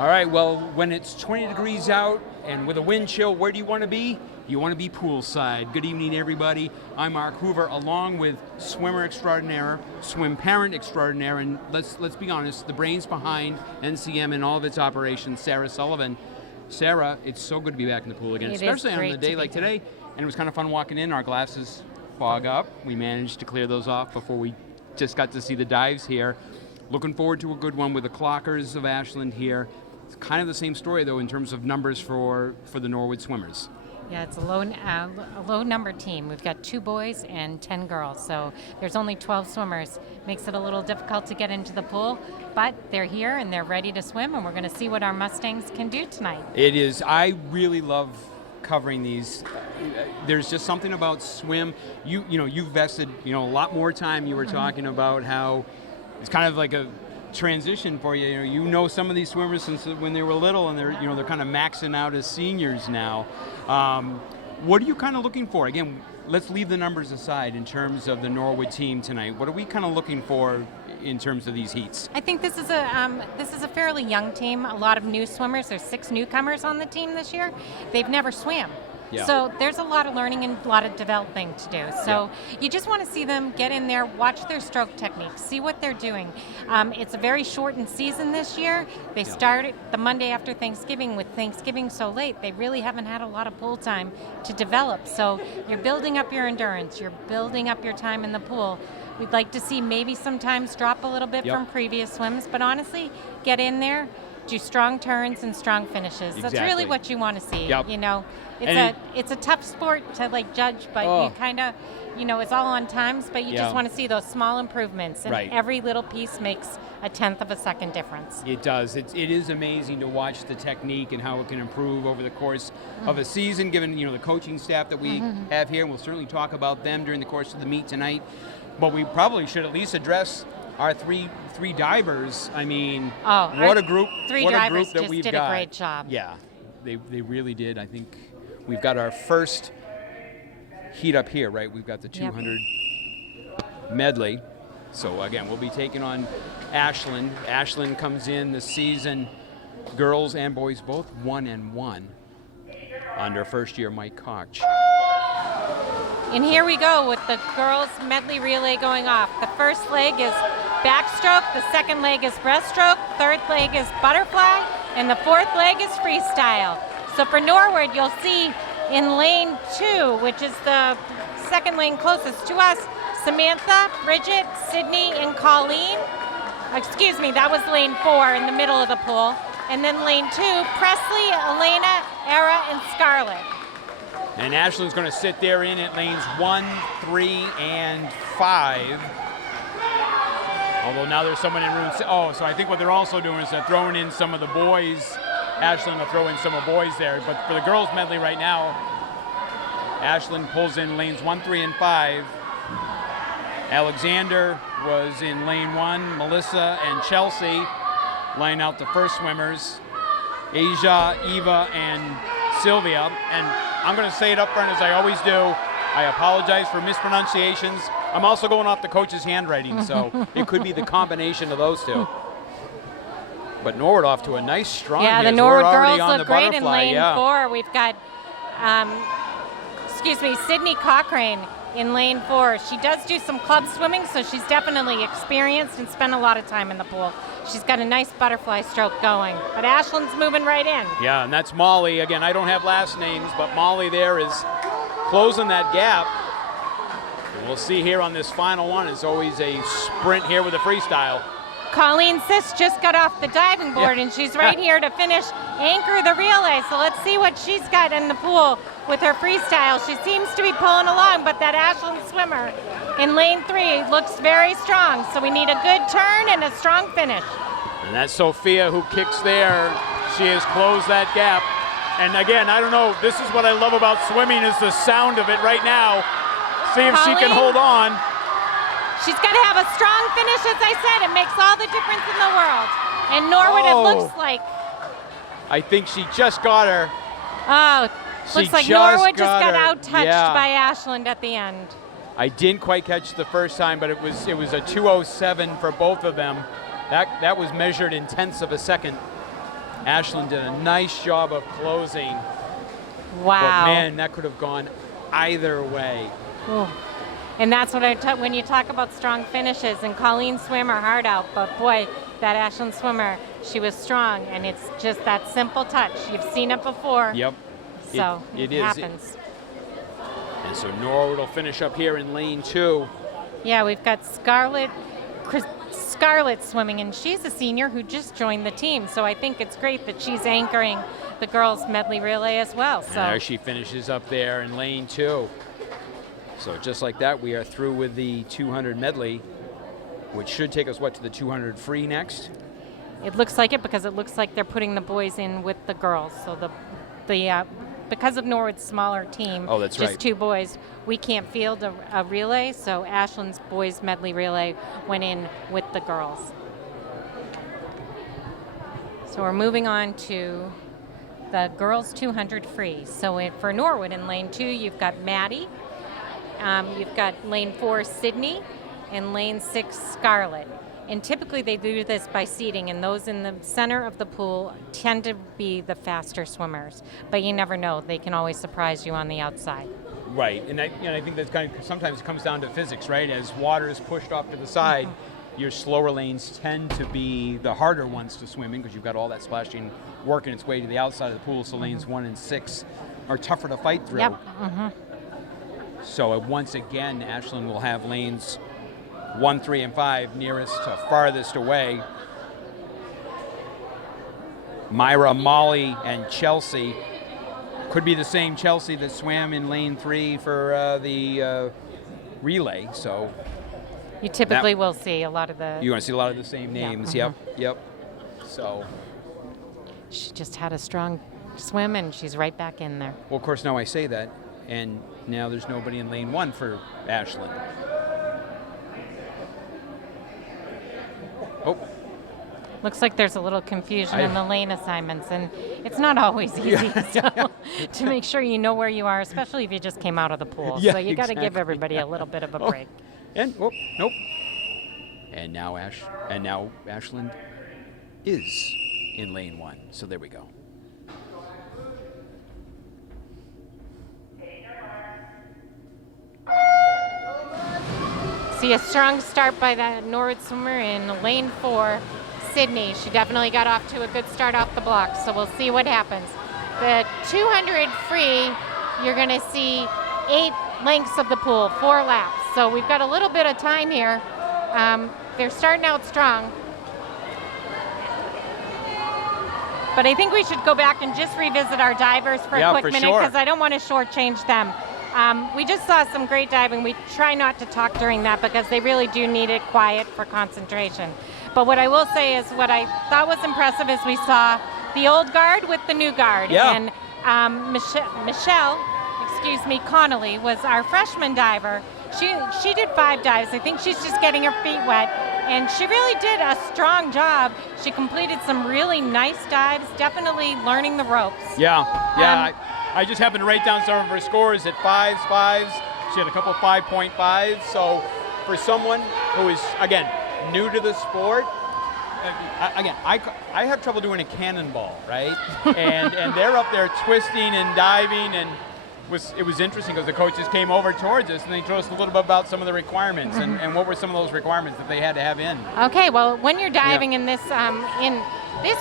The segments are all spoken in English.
All right, well, when it's 20 degrees out and with a wind chill, where do you want to be? You want to be poolside. Good evening, everybody. I'm Mark Hoover, along with swimmer extraordinaire, swim parent extraordinaire, and let's be honest, the brains behind NCM and all of its operations, Sarah Sullivan. Sarah, it's so good to be back in the pool again, especially on a day like today. And it was kind of fun walking in. Our glasses fog up. We managed to clear those off before we just got to see the dives here. Looking forward to a good one with the Clockers of Ashland here. It's kind of the same story, though, in terms of numbers for the Norwood swimmers. Yeah, it's a low number team. We've got 2 boys and 10 girls, so there's only 12 swimmers. Makes it a little difficult to get into the pool, but they're here and they're ready to swim, and we're going to see what our Mustangs can do tonight. It is. I really love covering these. There's just something about swim. You've vested a lot more time. You were talking about how it's kind of like a transition for you. You know some of these swimmers since when they were little, and they're kind of maxing out as seniors now. What are you kind of looking for? Again, let's leave the numbers aside in terms of the Norwood team tonight. What are we kind of looking for in terms of these heats? I think this is a fairly young team. A lot of new swimmers. There's 6 newcomers on the team this year. They've never swam. Yeah. So there's a lot of learning and a lot of developing to do. So you just want to see them get in there, watch their stroke techniques, see what they're doing. It's a very shortened season this year. They started the Monday after Thanksgiving. With Thanksgiving so late, they really haven't had a lot of pool time to develop. So you're building up your endurance. You're building up your time in the pool. We'd like to see maybe sometimes drop a little bit from previous swims, but honestly, get in there, do strong turns and strong finishes. Exactly. That's really what you want to see. Yep. It's a tough sport to judge, but you kind of, it's all on times, but you just want to see those small improvements, and every little piece makes a 1/10 of a second difference. It does. It is amazing to watch the technique and how it can improve over the course of a season, given the coaching staff that we have here. We'll certainly talk about them during the course of the meet tonight, but we probably should at least address our three divers. I mean, what a group! Three what drivers a group that just we've did got. a great job. Yeah, they really did. I think we've got our first heat up here, right? We've got the 200 medley. So again, we'll be taking on Ashland. Ashland comes in the season, girls and boys both 1-1 under first-year Mike Koch. And here we go with the girls' medley relay going off. The first leg is backstroke, the second leg is breaststroke, third leg is butterfly, and the fourth leg is freestyle. So for Norwood, you'll see in lane 2, which is the second lane closest to us, Samantha, Bridget, Sydney, and Colleen. Excuse me, that was lane 4 in the middle of the pool. And then lane 2, Presley, Elena, Era, and Scarlett. And Ashland's going to sit there in at lanes 1, 3, and 5. Although now there's someone in room 6. Oh, so I think what they're also doing is they're throwing in some of the boys. Ashland will throw in some of boys there. But for the girls medley right now, Ashland pulls in lanes 1, 3, and 5. Alexander was in lane 1. Melissa and Chelsea line out the first swimmers. Asia, Eva, and Sylvia. And I'm going to say it up front as I always do. I apologize for mispronunciations. I'm also going off the coach's handwriting, so it could be the combination of those two. But Norwood off to a nice strong the here. Norwood so girls on look the great in lane 4. We've got, Sydney Cochrane in lane 4. She does do some club swimming, so she's definitely experienced and spent a lot of time in the pool. She's got a nice butterfly stroke going. But Ashland's moving right in. Yeah, and that's Molly. Again, I don't have last names, but Molly there is closing that gap. And we'll see here on this final one. It's always a sprint here with a freestyle. Colleen Siss just got off the diving board, and she's right here to finish anchor the relay. So let's see what she's got in the pool with her freestyle. She seems to be pulling along, but that Ashland swimmer in lane 3 looks very strong. So we need a good turn and a strong finish. And that's Sophia who kicks there. She has closed that gap. And again, I don't know, this is what I love about swimming is the sound of it right now. See if she can hold on. She's got to have a strong finish, as I said. It makes all the difference in the world. And Norwood, it looks like. I think she just got her. Looks like Norwood just got out-touched by Ashland at the end. I didn't quite catch the first time, but it was a 2:07 for both of them. That was measured in 1/10 of a second. Ashland did a nice job of closing. Wow. But man, that could have gone either way. Ooh. And that's what when you talk about strong finishes, and Colleen's swimmer hard out, but boy, that Ashland swimmer, she was strong, and it's just that simple touch. You've seen it before. Yep. So it happens. And so Norwood will finish up here in lane 2. Yeah, we've got Scarlett swimming, and she's a senior who just joined the team. So I think it's great that she's anchoring the girls' medley relay as well. So there she finishes up there in lane 2. So just like that, we are through with the 200 medley, which should take us, to the 200 free next? It looks like it, because it looks like they're putting the boys in with the girls. So the because of Norwood's smaller team, just 2 boys, we can't field a relay, so Ashland's boys medley relay went in with the girls. So we're moving on to the girls 200 free. So for Norwood in lane 2, you've got Maddie, you've got lane 4 Sydney, and lane 6 Scarlett. And typically they do this by seeding, and those in the center of the pool tend to be the faster swimmers. But you never know; they can always surprise you on the outside. Right, and I think that sometimes comes down to physics, right? As water is pushed off to the side, your slower lanes tend to be the harder ones to swim in, because you've got all that splashing working its way to the outside of the pool. So lanes 1 and 6 are tougher to fight through. Yep. So once again, Ashland will have lanes 1, 3, and 5 nearest to farthest away. Myra, Molly, and Chelsea could be the same Chelsea that swam in lane 3 for the relay. So you typically will see a lot of the. You're going to see a lot of the same names. Yep. So she just had a strong swim, and she's right back in there. Well, of course, now I say that, and now there's nobody in lane 1 for Ashland. Oh. Looks like there's a little confusion in the lane assignments, and it's not always easy to make sure you know where you are, especially if you just came out of the pool. Yeah, so you got to give everybody a little bit of a break. And nope. And now Ashland is in lane 1. So there we go. See a strong start by that Norwood swimmer in lane 4, Sydney. She definitely got off to a good start off the block, so we'll see what happens. The 200 free, you're going to see 8 lengths of the pool, 4 laps. So we've got a little bit of time here. They're starting out strong. But I think we should go back and just revisit our divers for a quick minute, because I don't want to shortchange them. We just saw some great diving. We try not to talk during that, because they really do need it quiet for concentration. But what I will say is, what I thought was impressive is we saw the old guard with the new guard. Yeah. And Michelle Connolly was our freshman diver. She did 5 dives. I think she's just getting her feet wet, and she really did a strong job. She completed some really nice dives, definitely learning the ropes. I just happened to write down some of her scores at 5s. She had a couple 5.5s. So for someone who is, again, new to the sport, I have trouble doing a cannonball, right? and they're up there twisting and diving, and it was interesting, because the coaches came over towards us and they told us a little bit about some of the requirements and what were some of those requirements that they had to have in. Okay, well, when you're diving in this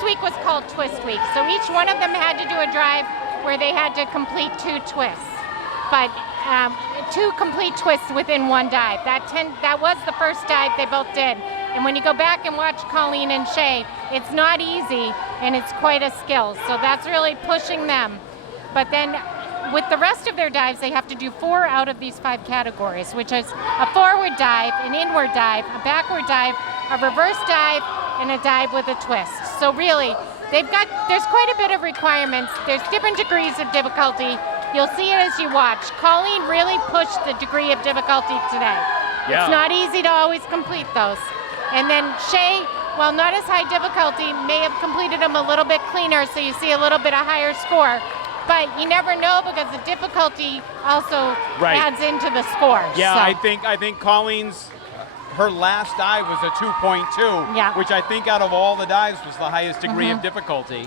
week was called Twist Week, so each one of them had to do a dive where they had to complete 2 twists, but 2 complete twists within 1 dive. That was the first dive they both did. And when you go back and watch Colleen and Shay, it's not easy, and it's quite a skill. So that's really pushing them. But then with the rest of their dives, they have to do 4 out of these 5 categories, which is a forward dive, an inward dive, a backward dive, a reverse dive, and a dive with a twist. So really, there's quite a bit of requirements. There's different degrees of difficulty. You'll see it as you watch. Colleen really pushed the degree of difficulty today. Yeah. It's not easy to always complete those. And then Shay, while not as high difficulty, may have completed them a little bit cleaner, so you see a little bit of higher score. But you never know, because the difficulty also adds into the score. Yeah, so. I think Colleen's her last dive was a 2.2, Yeah. which I think out of all the dives was the highest degree of difficulty.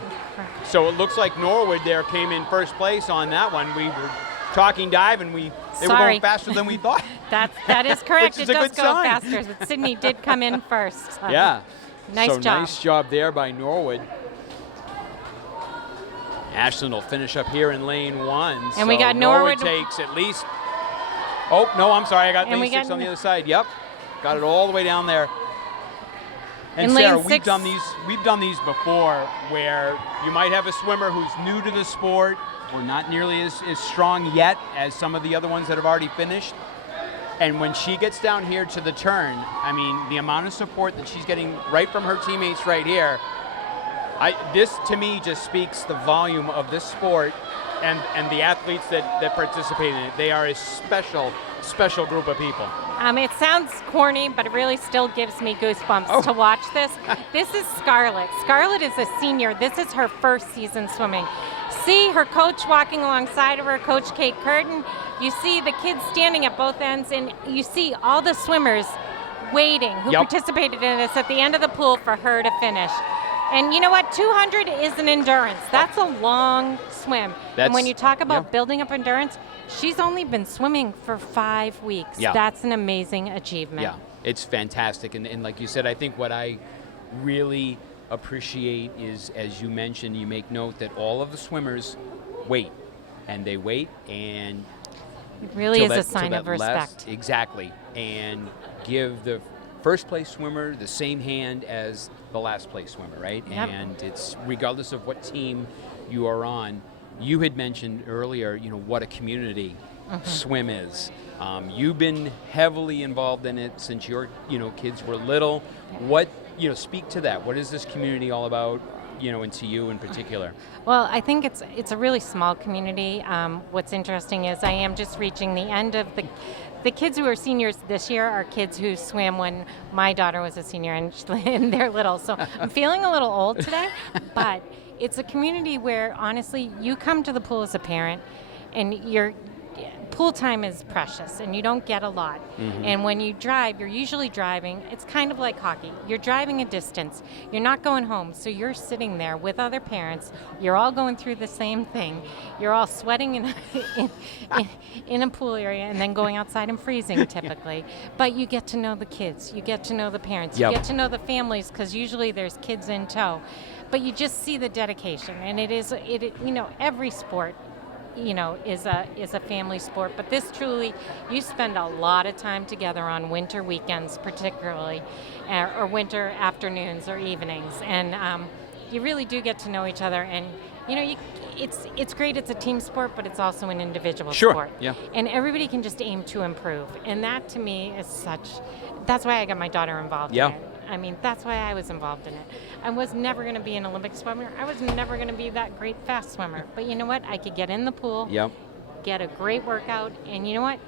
So it looks like Norwood there came in first place on that one. We were talking dive, and they were going faster than we thought. That is correct. Which is it a does good go sign. faster. But Sydney did come in first. So Yeah. Nice job. Nice job there by Norwood. Ashland will finish up here in lane 1. And so we got Norwood takes at least. Oh no, I'm sorry. I got And lane we 6 got- on the other side. Yep, got it all the way down there. And In lane Sarah, 6 we've done these before, where you might have a swimmer who's new to the sport, or not nearly as strong yet as some of the other ones that have already finished. And when she gets down here to the turn, I mean, the amount of support that she's getting right from her teammates right here, this to me just speaks the volume of this sport and the athletes that participate in it. They are a special group of people. It sounds corny, but it really still gives me goosebumps to watch this. This is Scarlett. Scarlett is a senior. This is her first season swimming. See her coach walking alongside of her, Coach Kate Curtin. You see the kids standing at both ends, and you see all the swimmers waiting who participated in this at the end of the pool for her to finish. And you know what? 200 is an endurance. That's a long swim. And when you talk about building up endurance, she's only been swimming for 5 weeks. Yeah. That's an amazing achievement. Yeah, it's fantastic. And like you said, I think what I really appreciate is, as you mentioned, you make note that all of the swimmers wait. And they wait, and It really is a sign of respect. Exactly. And give the first place swimmer the same hand as the last place swimmer, right? Yep. And it's regardless of what team you are on. You had mentioned earlier, what a community swim is. You've been heavily involved in it since your, kids were little. What, speak to that. What is this community all about? And to you in particular? Well, I think it's a really small community. What's interesting is I am just reaching the end of the kids who are seniors this year are kids who swam when my daughter was a senior and they're little. So I'm feeling a little old today, but it's a community where honestly you come to the pool as a parent and pool time is precious and you don't get a lot. And when you drive, you're usually driving. It's kind of like hockey. You're driving a distance. You're not going home. So you're sitting there with other parents. You're all going through the same thing. You're all sweating in a pool area and then going outside and freezing typically. But you get to know the kids. You get to know the parents. You get to know the families because usually there's kids in tow. But you just see the dedication. And every sport is a family sport, but this truly, you spend a lot of time together on winter weekends particularly, or winter afternoons or evenings, and you really do get to know each other, and it's great, it's a team sport, but it's also an individual sport. Yeah. And everybody can just aim to improve, and that to me is that's why I got my daughter involved in it. I mean, that's why I was involved in it. I was never going to be an Olympic swimmer. I was never going to be that great fast swimmer. But you know what? I could get in the pool, get a great workout, and you know what?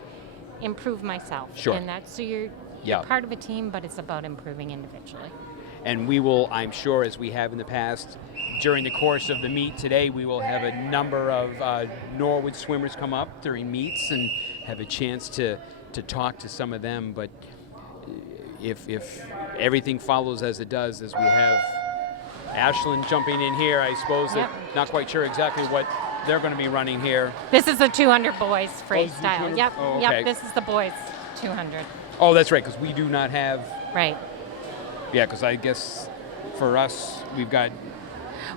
Improve myself. Sure. And so you're part of a team, but it's about improving individually. And we will, I'm sure, as we have in the past, during the course of the meet today, we will have a number of Norwood swimmers come up during meets and have a chance to talk to some of them. But if everything follows as it does, as we have Ashland jumping in here, I suppose that not quite sure exactly what they're going to be running here. This is the 200 boys freestyle. Yep, Oh, okay. This is the boys 200. Oh, that's right, because we do not have. Right. Yeah, because I guess for us, we've got.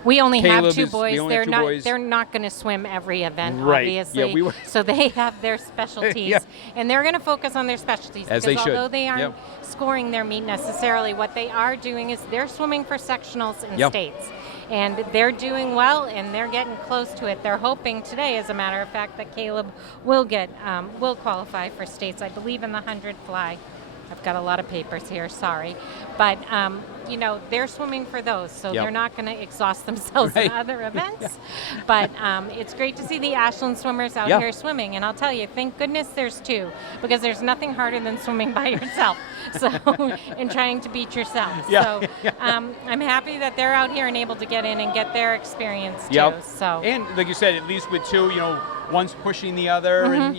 We only Caleb have two is- boys. we only have two boys. They're not going to swim every event, Right. obviously. Yeah, we were- So they have their specialties, and they're going to focus on their specialties. As because they should. although they aren't scoring their meet necessarily, what they are doing is they're swimming for sectionals and states, and they're doing well, and they're getting close to it. They're hoping today, as a matter of fact, that Caleb will qualify for states. I believe in the 100 fly. I've got a lot of papers here, sorry. But, they're swimming for those, so they're not going to exhaust themselves in other events. But it's great to see the Ashland swimmers out here swimming. And I'll tell you, thank goodness there's two, because there's nothing harder than swimming by yourself and trying to beat yourself. So I'm happy that they're out here and able to get in and get their experience too. So. And like you said, at least with two, one's pushing the other, and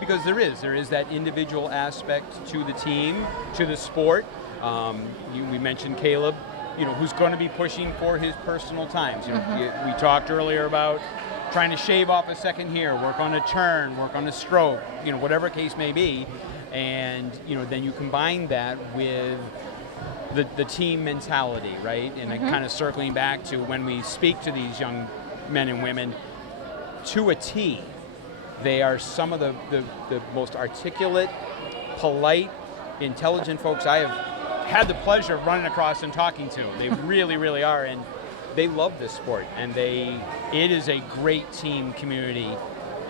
because there is that individual aspect to the team, to the sport. We mentioned Caleb, who's going to be pushing for his personal times. We talked earlier about trying to shave off a second here, work on a turn, work on a stroke, whatever case may be, and then you combine that with the team mentality, right? And kind of circling back to when we speak to these young men and women, to a T, they are some of the most articulate, polite, intelligent folks I have had the pleasure of running across and talking to. They really, really are, and they love this sport, and it is a great team community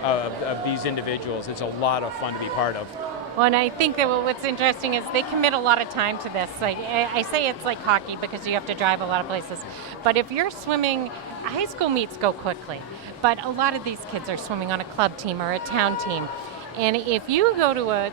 of these individuals. It's a lot of fun to be part of. Well, and I think that what's interesting is they commit a lot of time to this. Like I say, it's like hockey because you have to drive a lot of places. But if you're swimming, high school meets go quickly. But a lot of these kids are swimming on a club team or a town team. And if you go to a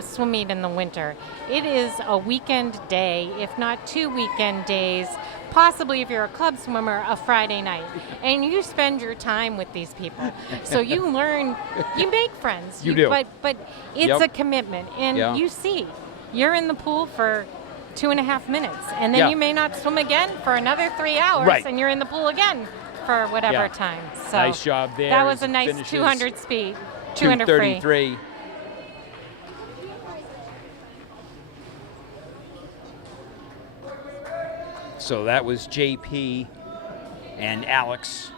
swim meet in the winter, it is a weekend day, if not 2 weekend days, possibly if you're a club swimmer, a Friday night. And you spend your time with these people. So you learn, you make friends. You do. But it's a commitment. And you see, you're in the pool for 2.5 minutes. And then you may not swim again for another 3 hours. Right. And you're in the pool again for whatever time. So nice job there. That was a nice 200 speed. 200 233. free. So that was JP and Alex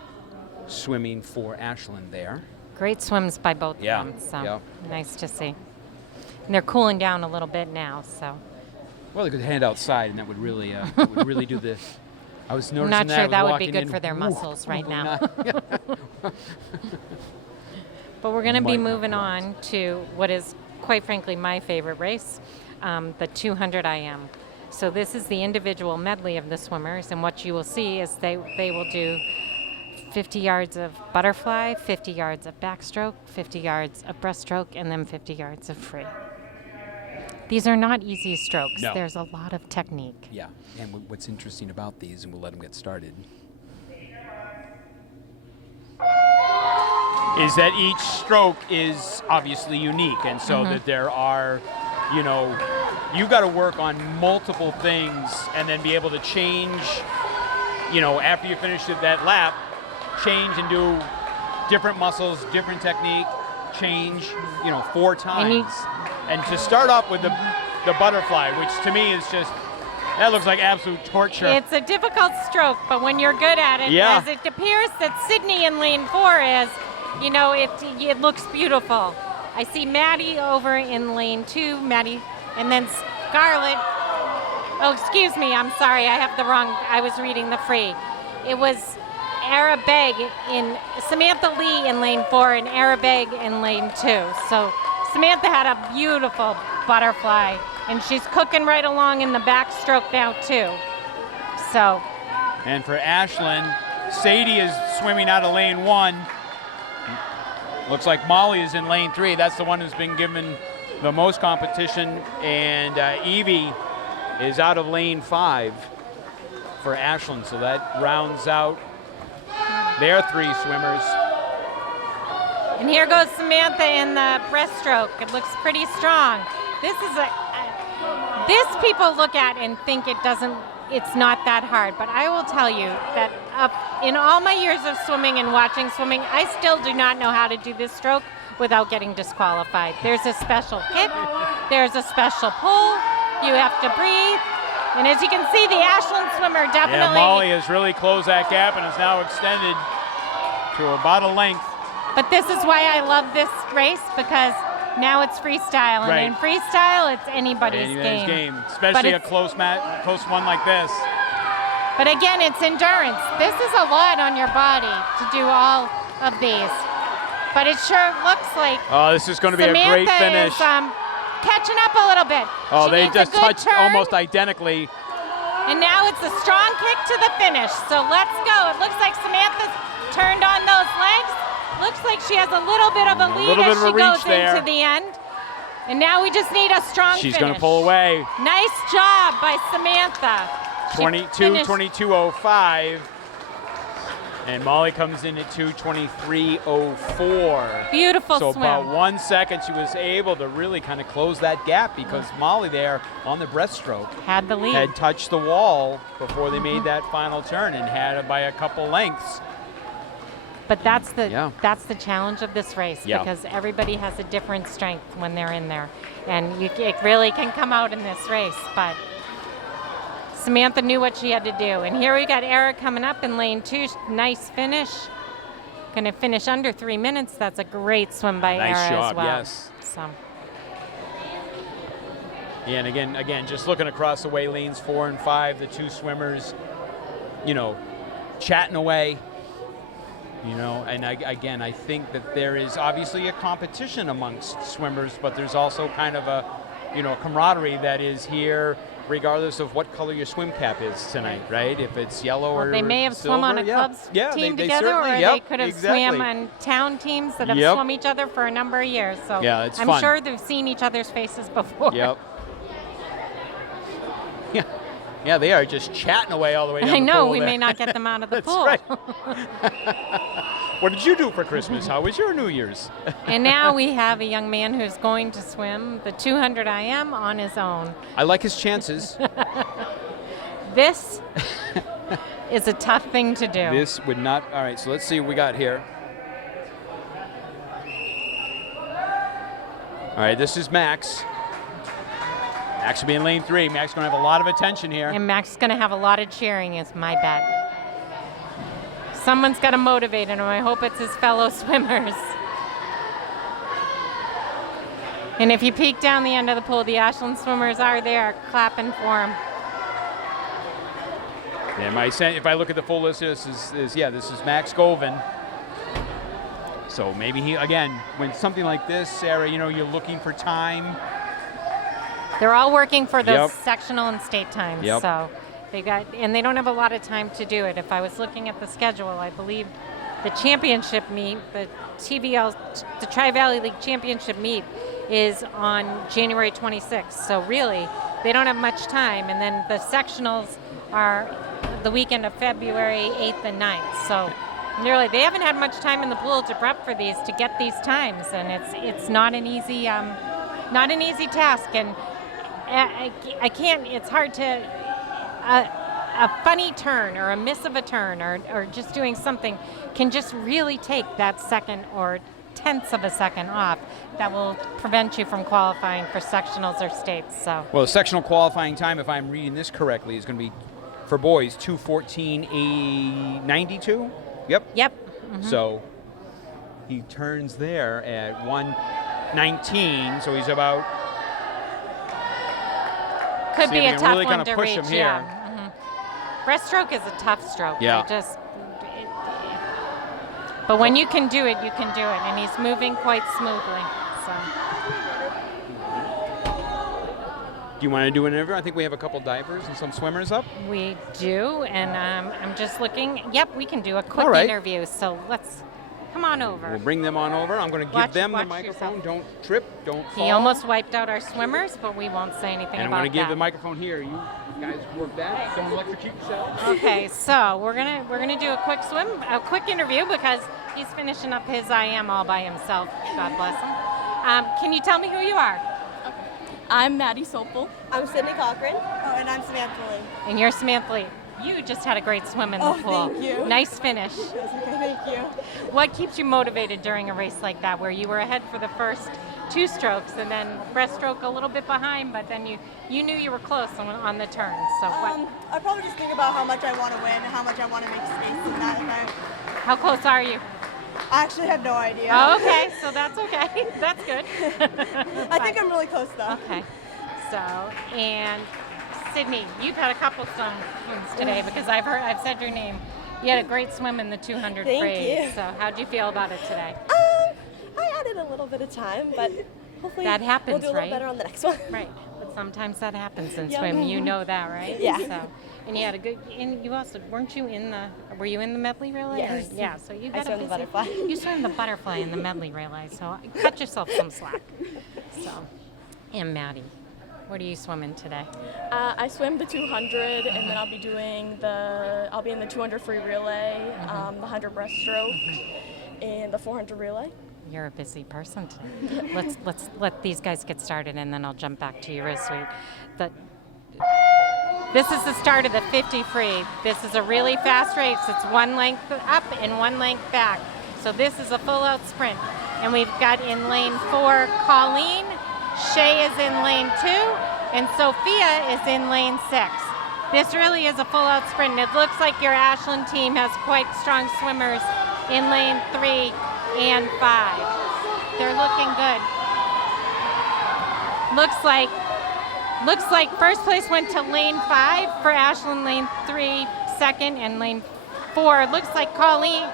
swimming for Ashland there. Great swims by both of them, so nice to see. And they're cooling down a little bit now, so. Well, they could head outside, and that would really do this. I was noticing I'm not sure that would be good in. for their muscles right now. But we're going to be moving on to what is, quite frankly, my favorite race, the 200 IM. So this is the individual medley of the swimmers, and what you will see is they will do 50 yards of butterfly, 50 yards of backstroke, 50 yards of breaststroke, and then 50 yards of free. These are not easy strokes. No. There's a lot of technique. Yeah, and what's interesting about these, and we'll let them get started, is that each stroke is obviously unique, and so that there are, you've got to work on multiple things and then be able to change, after you finish that lap, change and do different muscles, different technique, change, 4 times. And to start off with the butterfly, which to me is just, that looks like absolute torture. It's a difficult stroke, but when you're good at it, as it appears that Sydney in lane 4 is, it looks beautiful. I see Maddie over in lane 2, and then Scarlett. Oh, excuse me, I'm sorry, I was reading the free. It was Arabeg Samantha Lee in lane 4 and Arabeg in lane 2. So Samantha had a beautiful butterfly, and she's cooking right along in the backstroke now too. So. And for Ashland, Sadie is swimming out of lane 1. Looks like Molly is in lane 3. That's the one who's been given the most competition. And Evie is out of lane 5 for Ashland. So that rounds out their 3 swimmers. And here goes Samantha in the breaststroke. It looks pretty strong. This people look at and think it's not that hard. But I will tell you that in all my years of swimming and watching swimming, I still do not know how to do this stroke without getting disqualified. There's a special kick, there's a special pull, you have to breathe. And as you can see, the Ashland swimmer definitely. Yeah, Molly has really closed that gap and is now extended to about a length. But this is why I love this race, because now it's freestyle. And in freestyle, it's anybody's game. Especially a close one like this. But again, it's endurance. This is a lot on your body to do all of these. But it sure looks like this is going to be Samantha a great finish. Is catching up a little bit. Oh, She they needs just a good touched turn. almost identically. And now it's a strong kick to the finish. So let's go. It looks like Samantha's turned on those legs. Looks like she has a little bit of a lead as she goes into the end. And now we just need a strong finish. She's going to pull away. Nice job by Samantha. 22:22:05. And Molly comes in at 2:23:04. Beautiful so swim. about 1 second, she was able to really kind of close that gap because Molly there on the breaststroke Had the lead. had touched the wall before they made that final turn and had it by a couple lengths. But that's the challenge of this race because everybody has a different strength when they're in there, and it really can come out in this race. But Samantha knew what she had to do, and here we got Eric coming up in lane 2. Nice finish. Going to finish under 3 minutes. That's a great swim by Nice Era job, as well. yes. So. Yeah, and again, just looking across the way, lanes 4 and 5, the two swimmers, chatting away. And I think that there is obviously a competition amongst swimmers, but there's also kind of a camaraderie that is here regardless of what color your swim cap is tonight, right? If it's yellow or they may have silver, swum on a club's team they together, or certainly, they could have swam on town teams that have swum each other for a number of years. So it's I'm fun. sure they've seen each other's faces before. Yep. Yeah, they are just chatting away all the way down the pool. I know, we may not get them out of the pool. That's right. What did you do for Christmas? How was your New Year's? And now we have a young man who's going to swim the 200 IM on his own. I like his chances. This is a tough thing to do. This would not. All right, so let's see what we got here. All right, this is Max. Max will be in lane 3. Max is going to have a lot of attention here. And Max is going to have a lot of cheering, is my bet. Someone's got to motivate him. I hope it's his fellow swimmers. And if you peek down the end of the pool, the Ashland swimmers are there clapping for him. Yeah, if I look at the full list, this is Max Govan. So maybe when something like this, Sarah, you're looking for time. They're all working for the sectional and state times. Yep. So they don't have a lot of time to do it. If I was looking at the schedule, I believe the championship meet, the Tri-Valley League championship meet is on January 26th. So really, they don't have much time. And then the sectionals are the weekend of February 8th and 9th. So nearly, they haven't had much time in the pool to prep for these, to get these times. And it's not an easy task. And I can't, it's hard to, a funny turn or a miss of a turn or just doing something can just really take that second or tenths of a second off that will prevent you from qualifying for sectionals or states. So. Well, the sectional qualifying time, if I'm reading this correctly, is going to be, for boys, 2:14:92? Yep. Mm-hmm. So he turns there at 1:19, so he's about... Could be a tough really one kind to of push reach. him here. Mm-hmm. Breaststroke is a tough stroke. Yeah. But when you can do it, you can do it, and he's moving quite smoothly. So. Do you want to do an interview? I think we have a couple divers and some swimmers up. We do, and I'm just looking. Yep, we can do a quick interview. So let's come on over. We'll bring them on over. I'm going to give them the microphone. Yourself. Don't trip. Don't fall. He almost wiped out our swimmers, but we won't say anything and about that. I'm going to give the microphone here. You guys work that. Don't electrocute yourselves. Okay, so we're gonna do a quick interview because he's finishing up his IM all by himself. God bless him. Can you tell me who you are? I'm Maddie Sopel. I'm Sydney Cochran. Oh, and I'm Samantha Lee. And you're Samantha Lee. You just had a great swim in the pool. Thank you. Nice finish. Okay, thank you. What keeps you motivated during a race like that, where you were ahead for the first 2 strokes and then breaststroke a little bit behind, but then you knew you were close on the turn? So what? I probably just think about how much I want to win and how much I want to make space in that event. How close are you? I actually have no idea. Oh, okay, so that's okay. That's good. I think I'm really close though. Okay. So, and Sydney, you've had a couple swims today because I've said your name. You had a great swim in the 200 Thank free. you. So how'd you feel about it today? I added a little bit of time, but hopefully that happens, we'll do a little better on the next one. Right. But sometimes that happens in Yep. swim. You know that, right? Yeah. So, and you had a good. And you also were you in the medley relay? Yes. Or, yeah. So you got I swam the butterfly. You swam the butterfly in the medley relay. So cut yourself some slack. So, and Maddie. What are you swimming today? I swim the 200, and then I'll be in the 200 free relay, the 100 breaststroke, and the 400 relay. You're a busy person today. Let's let these guys get started, and then I'll jump back to your suite. This is the start of the 50 free. This is a really fast race. It's one length up and one length back. So this is a full-out sprint. And we've got in lane 4 Colleen, Shay is in lane 2, and Sophia is in lane 6. This really is a full-out sprint. It looks like your Ashland team has quite strong swimmers in lane 3 and 5. They're looking good. Looks like first place went to lane 5 for Ashland, lane 3 second, and lane 4. Looks like Colleen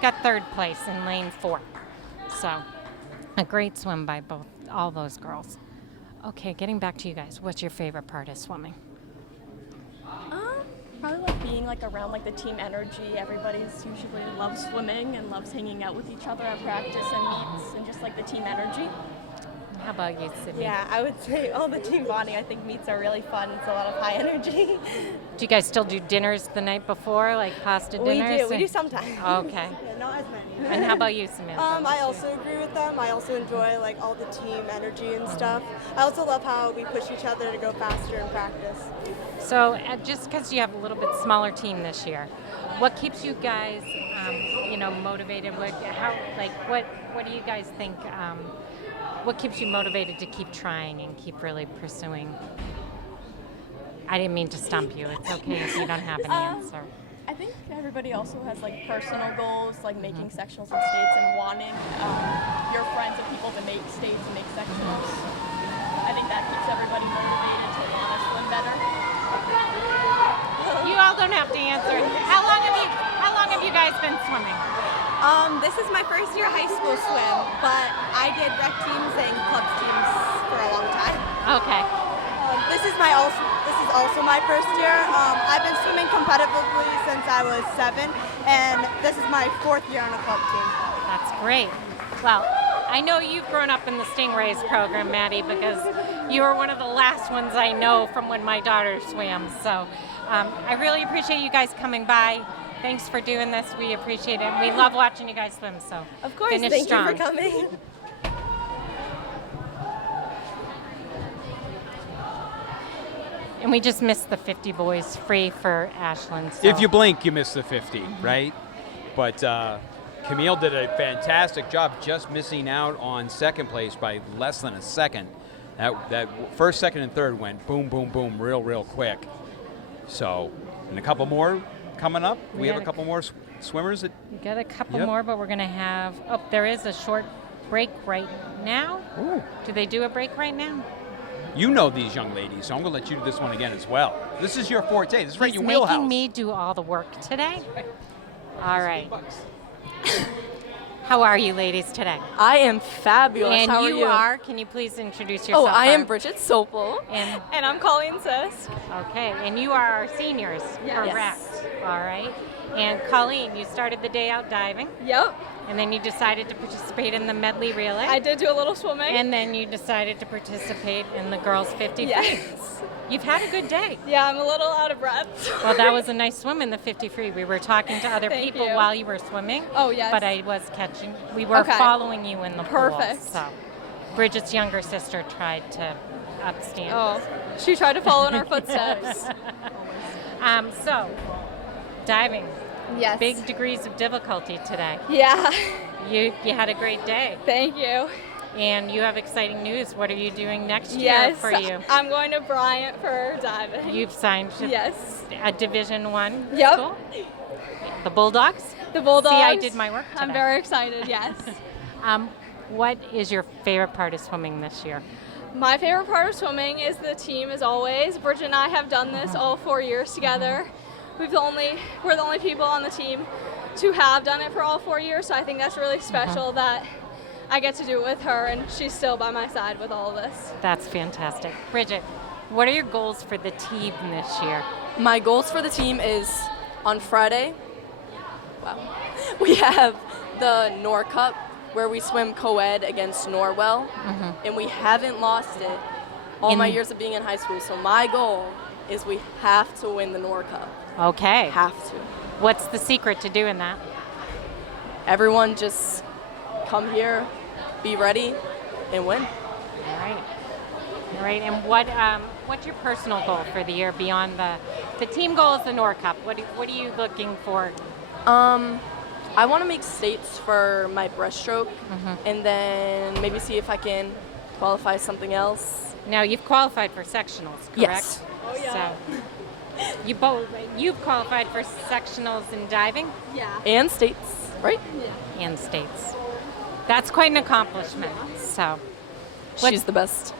got third place in lane 4. So a great swim by all those girls. Okay, getting back to you guys. What's your favorite part of swimming? Probably like being like around like the team energy. Everybody's usually loves swimming and loves hanging out with each other at practice and meets, and just like the team energy. How about you, Sydney? Yeah, I would say all the team bonding. I think meets are really fun. It's a lot of high energy. Do you guys still do dinners the night before, like pasta dinners? We do sometimes. Okay. Yeah, not as many. And how about you, Samantha? I also agree with them. I also enjoy like all the team energy and stuff. I also love how we push each other to go faster in practice. So just because you have a little bit smaller team this year, what keeps you guys, motivated? What do you guys think? What keeps you motivated to keep trying and keep really pursuing? I didn't mean to stump you. It's okay if you don't have an answer. I think everybody also has like personal goals, like making sectionals and states, and wanting your friends and people to make states and make sectionals. I think that keeps everybody motivated to want to swim better. You all don't have to answer. How long have you guys been swimming? This is my first year high school swim, but I did rec teams and club teams for a long time. Okay. This is also my first year. I've been swimming competitively since I was 7, and this is my 4th year on a club team. That's great. Well, I know you've grown up in the Stingrays program, Maddie, because you were one of the last ones I know from when my daughter swam. So I really appreciate you guys coming by. Thanks for doing this. We appreciate it. We love watching you guys swim. So Of course, finish thank strong. you for coming. And we just missed the 50 boys free for Ashland. So. If you blink, you miss the 50, right? But Camille did a fantastic job, just missing out on second place by less than a second. That first, second, and third went boom, boom, boom, real quick. So, and a couple more coming up. We have a couple more swimmers. We got a couple more, but we're going to have. Oh, there is a short break right now. Ooh. Do they do a break right now? You know these young ladies, so I'm going to let you do this one again as well. This is your forte. This is right in your wheelhouse. Making me do all the work today. All right. How are you ladies today? I am fabulous. And How are you? are. Can you please introduce yourself? I am Bridget Sopel. And I'm Colleen Sisk. okay. And you are our seniors, correct? All right. And Colleen, you started the day out diving. Yep. And then you decided to participate in the medley relay. I did do a little swimming. And then you decided to participate in the girls' 50 free. Yes. You've had a good day. Yeah, I'm a little out of breath. Well, that was a nice swim in the 50 free. We were talking to other Thank people you. while you were swimming. Oh, yes. But I was we were following you in the Perfect. pool. So Bridget's younger sister tried to upstand. Oh, she tried to follow in our footsteps. So, diving. Yes. Big degrees of difficulty today. Yeah. You had a great day. Thank you. And you have exciting news. What are you doing next year for you? I'm going to Bryant for diving. You've signed to a Division I Yep. school? The Bulldogs? The Bulldogs. See, I did my work today. I'm very excited, yes. What is your favorite part of swimming this year? My favorite part of swimming is the team, as always. Bridget and I have done this all 4 years together. We're the only people on the team to have done it for all 4 years, so I think that's really special that I get to do it with her, and she's still by my side with all of this. That's fantastic. Bridget, what are your goals for the team this year? My goals for the team is on Friday. Wow. We have the Nor Cup where we swim co-ed against Norwell, and we haven't lost it all my years of being in high school. So my goal is we have to win the Nor Cup. Okay. Have to. What's the secret to doing that? Everyone just come here, be ready, and win. All right. All right. And what's your personal goal for the year beyond the team goal is the Nor Cup? What are you looking for? I want to make states for my breaststroke, and then maybe see if I can qualify something else. Now you've qualified for sectionals, correct? Yes. Oh, yeah. So you've qualified for sectionals in diving Yeah. And states, right? and states. That's quite an accomplishment. So She's the best.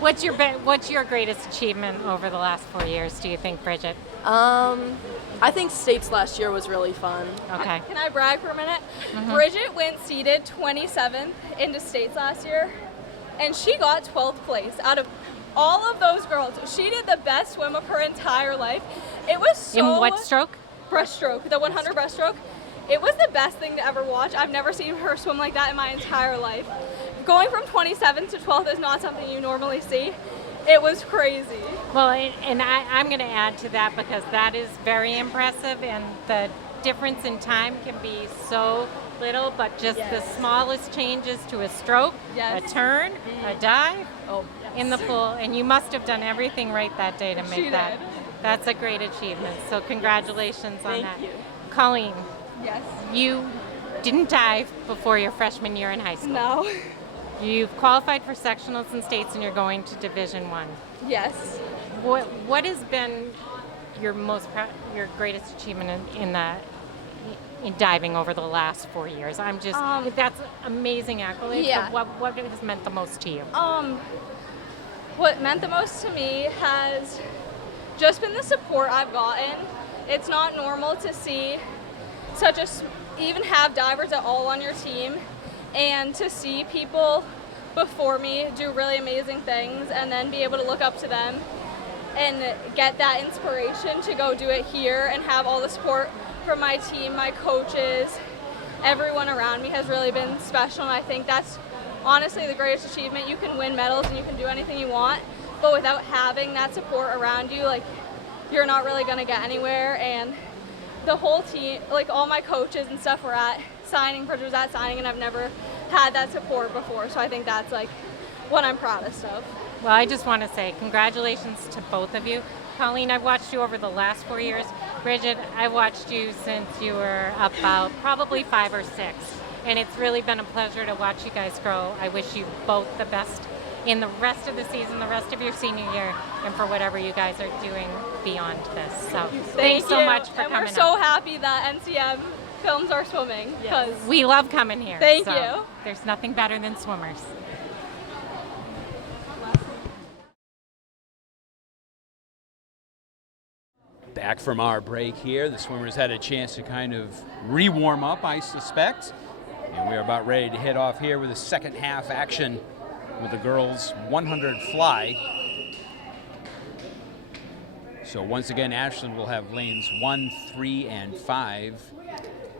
what's your greatest achievement over the last 4 years, do you think, Bridget? I think states last year was really fun. Okay. Can I brag for a minute? Bridget went seeded 27th into states last year, and she got 12th place out of all of those girls. She did the best swim of her entire life. It was so... In what stroke? Breaststroke, the 100 breaststroke. It was the best thing to ever watch. I've never seen her swim like that in my entire life. Going from 27th to 12th is not something you normally see. It was crazy. Well, and I'm going to add to that because that is very impressive, and the difference in time can be so little, but just the smallest changes to a stroke, a turn, a dive in the pool, and you must have done everything right that day to make She that. did. That's a great achievement. So congratulations on Thank that. you. Colleen, Yes. you didn't dive before your freshman year in high school. No. You've qualified for sectionals and states, and you're going to Division I. Yes. What has been your your greatest achievement in diving over the last 4 years? I'm just that's amazing accolades. Yeah. But what has meant the most to you? What meant the most to me has just been the support I've gotten. It's not normal to see even have divers at all on your team, and to see people before me do really amazing things and then be able to look up to them and get that inspiration to go do it here and have all the support from my team, my coaches, everyone around me has really been special, and I think that's honestly the greatest achievement. You can win medals and you can do anything you want, but without having that support around you, like, you're not really going to get anywhere. And the whole team, like all my coaches and stuff were at signing, Bridget was at signing, and I've never had that support before, so I think that's like what I'm proudest of. Well, I just want to say congratulations to both of you. Colleen, I've watched you over the last 4 years. Bridget, I've watched you since you were about probably 5 or 6. And it's really been a pleasure to watch you guys grow. I wish you both the best in the rest of the season, the rest of your senior year, and for whatever you guys are doing beyond this. So thanks so much for and coming we're so up. happy that NCM films our swimming, because We love coming here. Thank so you. There's nothing better than swimmers. Back from our break here, the swimmers had a chance to kind of re-warm up, I suspect. And we are about ready to head off here with the second half action with the girls' 100 fly. So once again, Ashland will have lanes 1, 3, and 5.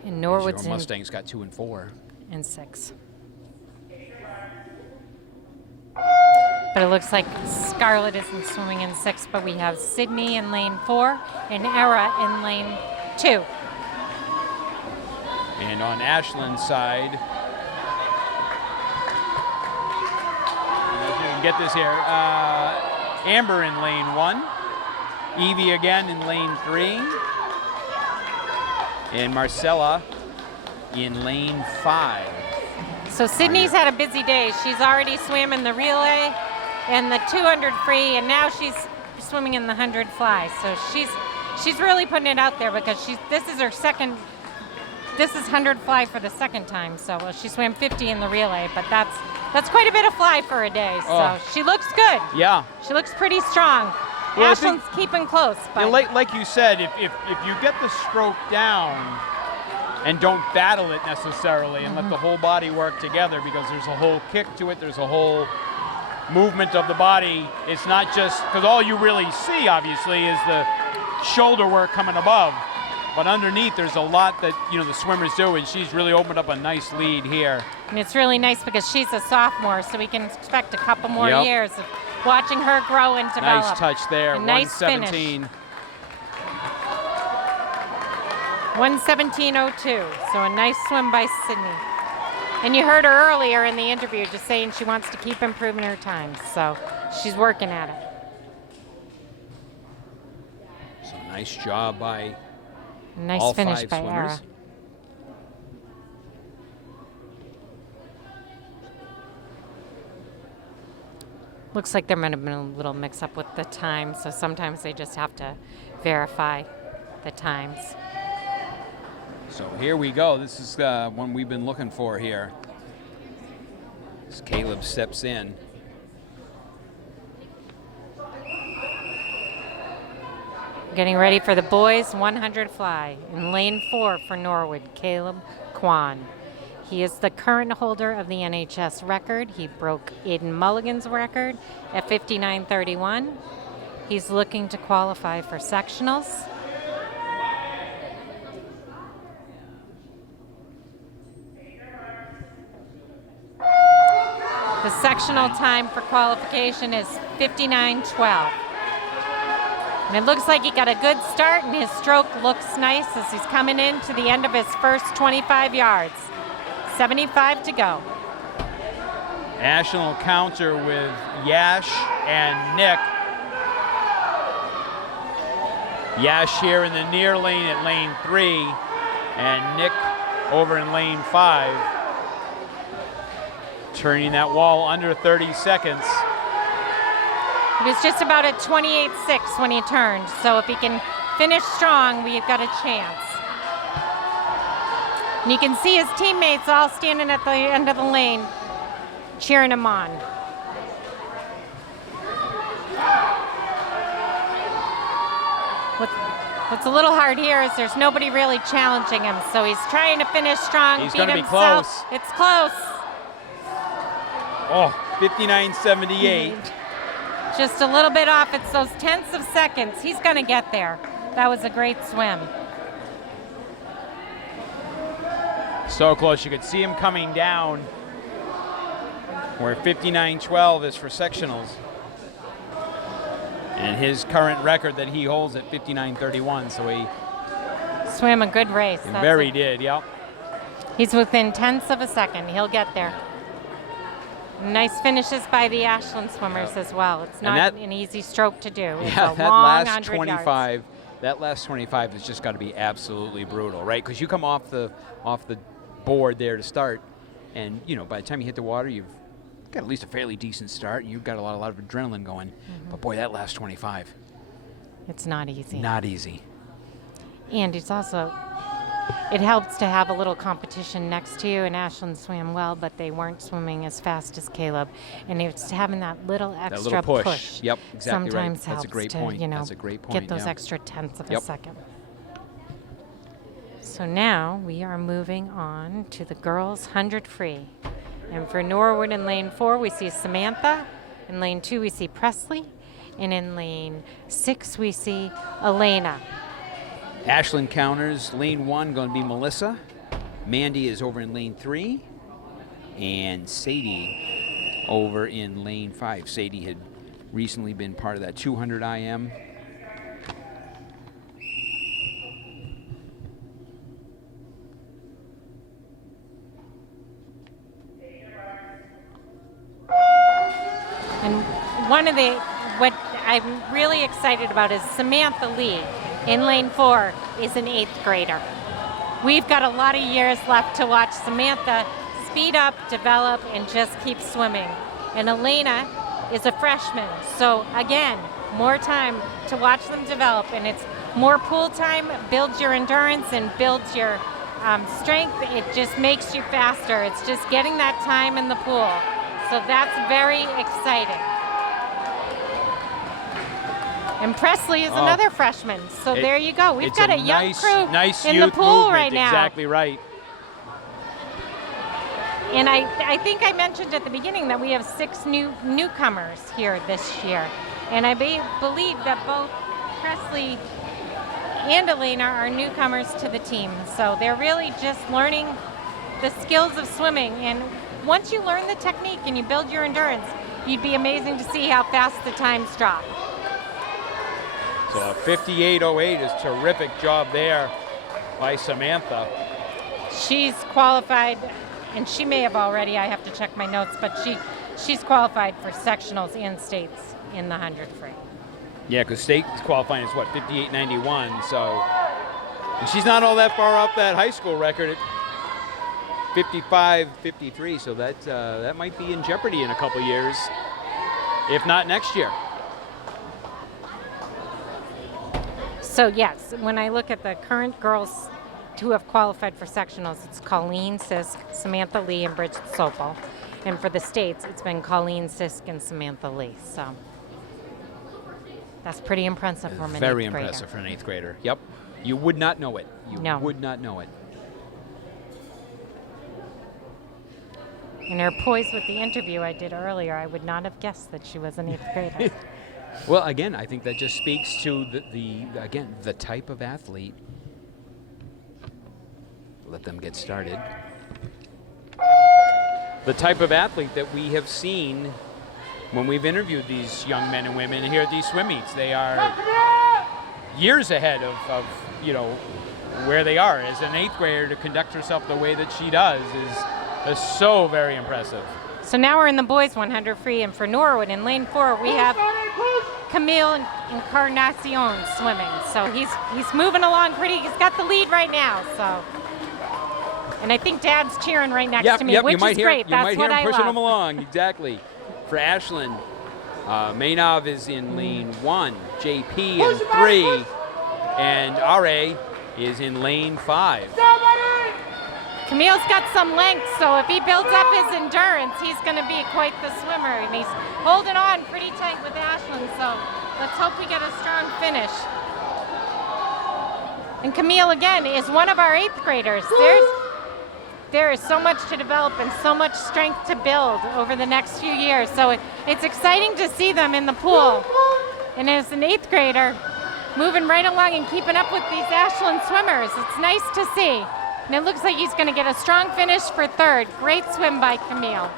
And Norwood's Your Mustangs got 2 and 4. in 6. But it looks like Scarlett isn't swimming in 6, but we have Sydney in lane 4 and Era in lane 2. And on Ashland's side, if you can get this here, Amber in lane 1, Evie again in lane 3, and Marcella in lane 5. So Sydney's had a busy day. She's already swam in the relay and the 200 free, and now she's swimming in the 100 fly. So she's really putting it out there, because this is her second. This is 100 fly for the second time. So she swam 50 in the relay, but that's quite a bit of fly for a day. So she looks good. Yeah. She looks pretty strong. Well, Ashland's keeping close. But Yeah, like you said, if you get the stroke down and don't battle it necessarily and let the whole body work together, because there's a whole kick to it, there's a whole movement of the body. It's not just, because all you really see, obviously, is the shoulder work coming above. But underneath, there's a lot that the swimmers do, and she's really opened up a nice lead here And it's really nice because she's a sophomore, so we can expect a couple more Yep. years of watching her grow and develop. Nice touch there. A nice 117. 1:17:02. So a nice swim by Sydney. And you heard her earlier in the interview just saying she wants to keep improving her times. So she's working at it. So nice job by Nice all finish 5 by swimmers. Ara. Looks like there might have been a little mix up with the time, so sometimes they just have to verify the times. So here we go. This is one we've been looking for here. As Caleb steps in. Getting ready for the boys 100 fly. In lane 4 for Norwood, Caleb Kwan. He is the current holder of the NHS record. He broke Aiden Mulligan's record at 59:31. He's looking to qualify for sectionals. The sectional time for qualification is 59:12. And it looks like he got a good start, and his stroke looks nice as he's coming in to the end of his first 25 yards. 75 to go. Ashland will counter with Yash and Nick. Yash here in the near lane at lane 3, and Nick over in lane 5. Turning that wall under 30 seconds. He was just about at 28.6 when he turned, so if he can finish strong, we've got a chance. And you can see his teammates all standing at the end of the lane, cheering him on. What's a little hard here is there's nobody really challenging him, so he's trying to finish strong, He's beat gonna be himself. close. It's close. Oh, 59.78. Just a little bit off. It's those tenths of seconds. He's going to get there. That was a great swim. So close. You could see him coming down where 59.12 is for sectionals. And his current record that he holds at 59.31. So he Swim a good race. That's very it. did, yep. He's within tenths of a second. He'll get there. Nice finishes by the Ashland swimmers as well. It's not an easy stroke to do. It's Yeah, a that long last 100 25, yards. that last 25 has just got to be absolutely brutal, right? Because you come off the board there to start, and you know by the time you hit the water, you've got at least a fairly decent start. You've got a lot of adrenaline going, but boy, that last 25, It's not easy. not easy. And it's also, it helps to have a little competition next to you, and Ashland swam well, but they weren't swimming as fast as Caleb. And it's having that little extra push. Yep, exactly right. sometimes That's a helps great to, point. you know, That's a great point, get those yeah. extra tenths of a Yep. second. So now we are moving on to the girls 100 free. And for Norwood in lane 4, we see Samantha. In lane 2, we see Presley. And in lane 6, we see Elena. Ashland counters. Lane 1 going to be Melissa. Mandy is over in lane 3. And Sadie over in lane 5. Sadie had recently been part of that 200 IM. And what I'm really excited about is Samantha Lee in lane 4 is an 8th grader. We've got a lot of years left to watch Samantha speed up, develop, and just keep swimming. And Elena is a freshman. So again, more time to watch them develop, and it's more pool time, builds your endurance and builds your strength. It just makes you faster. It's just getting that time in the pool. So that's very exciting. And Presley is another freshman. So there you go. We've got a young crew in the pool right now. Exactly right. And I think I mentioned at the beginning that we have 6 newcomers here this year. And I believe that both Presley and Elena are newcomers to the team. So they're really just learning the skills of swimming. And once you learn the technique and you build your endurance, you'd be amazing to see how fast the times drop. So a 58.08 is terrific job there by Samantha. She's qualified, and she may have already, I have to check my notes, but she's qualified for sectionals and states in the 100 free. Yeah, because state qualifying is what, 58.91, so. And she's not all that far off that high school record at 55.53, so that might be in jeopardy in a couple years, if not next year. So yes, when I look at the current girls who have qualified for sectionals, it's Colleen Sisk, Samantha Lee, and Bridget Sopel. And for the states, it's been Colleen Sisk and Samantha Lee. So that's pretty impressive for an 8th grader. Very impressive for an 8th grader. Yep. You would not know it. You would not know it. And her poise with the interview I did earlier, I would not have guessed that she was an 8th grader. Well, again, I think that just speaks to the type of athlete. Let them get started. The type of athlete that we have seen when we've interviewed these young men and women here at these swim meets. They are years ahead of where they are. As an 8th grader, to conduct herself the way that she does is so very impressive. So now we're in the boys 100 free, and for Norwood in lane 4 we have Camille Encarnacion swimming. So he's moving along pretty. He's got the lead right now. So, and I think Dad's cheering right next to me, which is great. That's what I love. Pushing him along, exactly. For Ashland, Mainov is in lane 1, JP in 3, and RA is in lane 5. Camille's got some length, so if he builds up his endurance, he's going to be quite the swimmer. And he's holding on pretty tight with Ashland, so let's hope we get a strong finish. And Camille, again, is one of our 8th graders. There is so much to develop and so much strength to build over the next few years. So it's exciting to see them in the pool. And as an 8th grader, moving right along and keeping up with these Ashland swimmers, it's nice to see. And it looks like he's going to get a strong finish for 3rd. Great swim by Camille.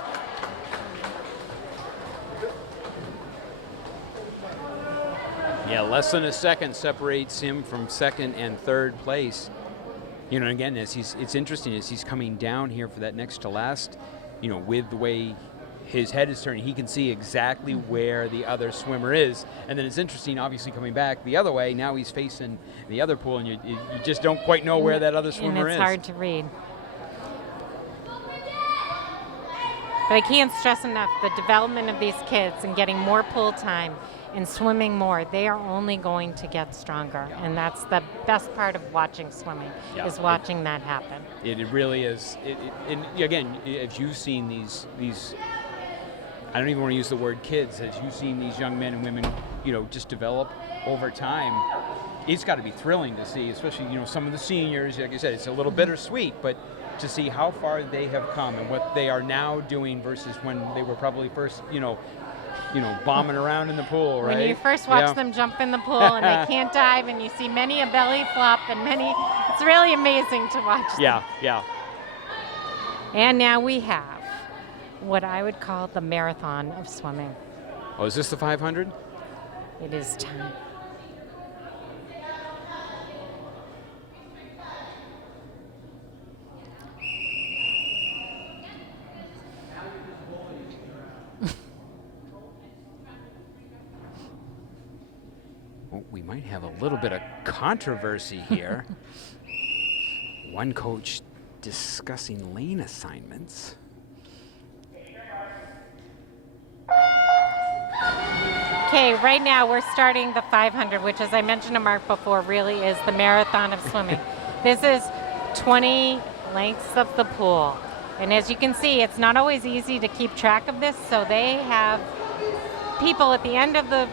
Yeah, less than a second separates him from 2nd and 3rd place. Again, it's interesting as he's coming down here for that next to last, with the way his head is turning, he can see exactly where the other swimmer is. And then it's interesting, obviously, coming back the other way. Now he's facing the other pool, and you just don't quite know where that other swimmer is. And it's hard to read. But I can't stress enough the development of these kids and getting more pool time and swimming more. They are only going to get stronger. Yeah. And that's the best part of watching swimming, is watching that happen. It really is. And again, as you've seen these I don't even want to use the word kids, as you've seen these young men and women, just develop over time, it's got to be thrilling to see, especially, some of the seniors. Like I said, it's a little bittersweet, but to see how far they have come and what they are now doing versus when they were probably first, bombing around in the pool, right? When you first watch them jump in the pool and they can't dive, and you see many a belly flop and it's really amazing to watch them. Yeah. And now we have what I would call the marathon of swimming. Oh, is this the 500? It is time. Well, we might have a little bit of controversy here. One coach discussing lane assignments. Okay, right now we're starting the 500, which, as I mentioned to Mark before, really is the marathon of swimming. This is 20 lengths of the pool. And as you can see, it's not always easy to keep track of this, so they have people at the end of the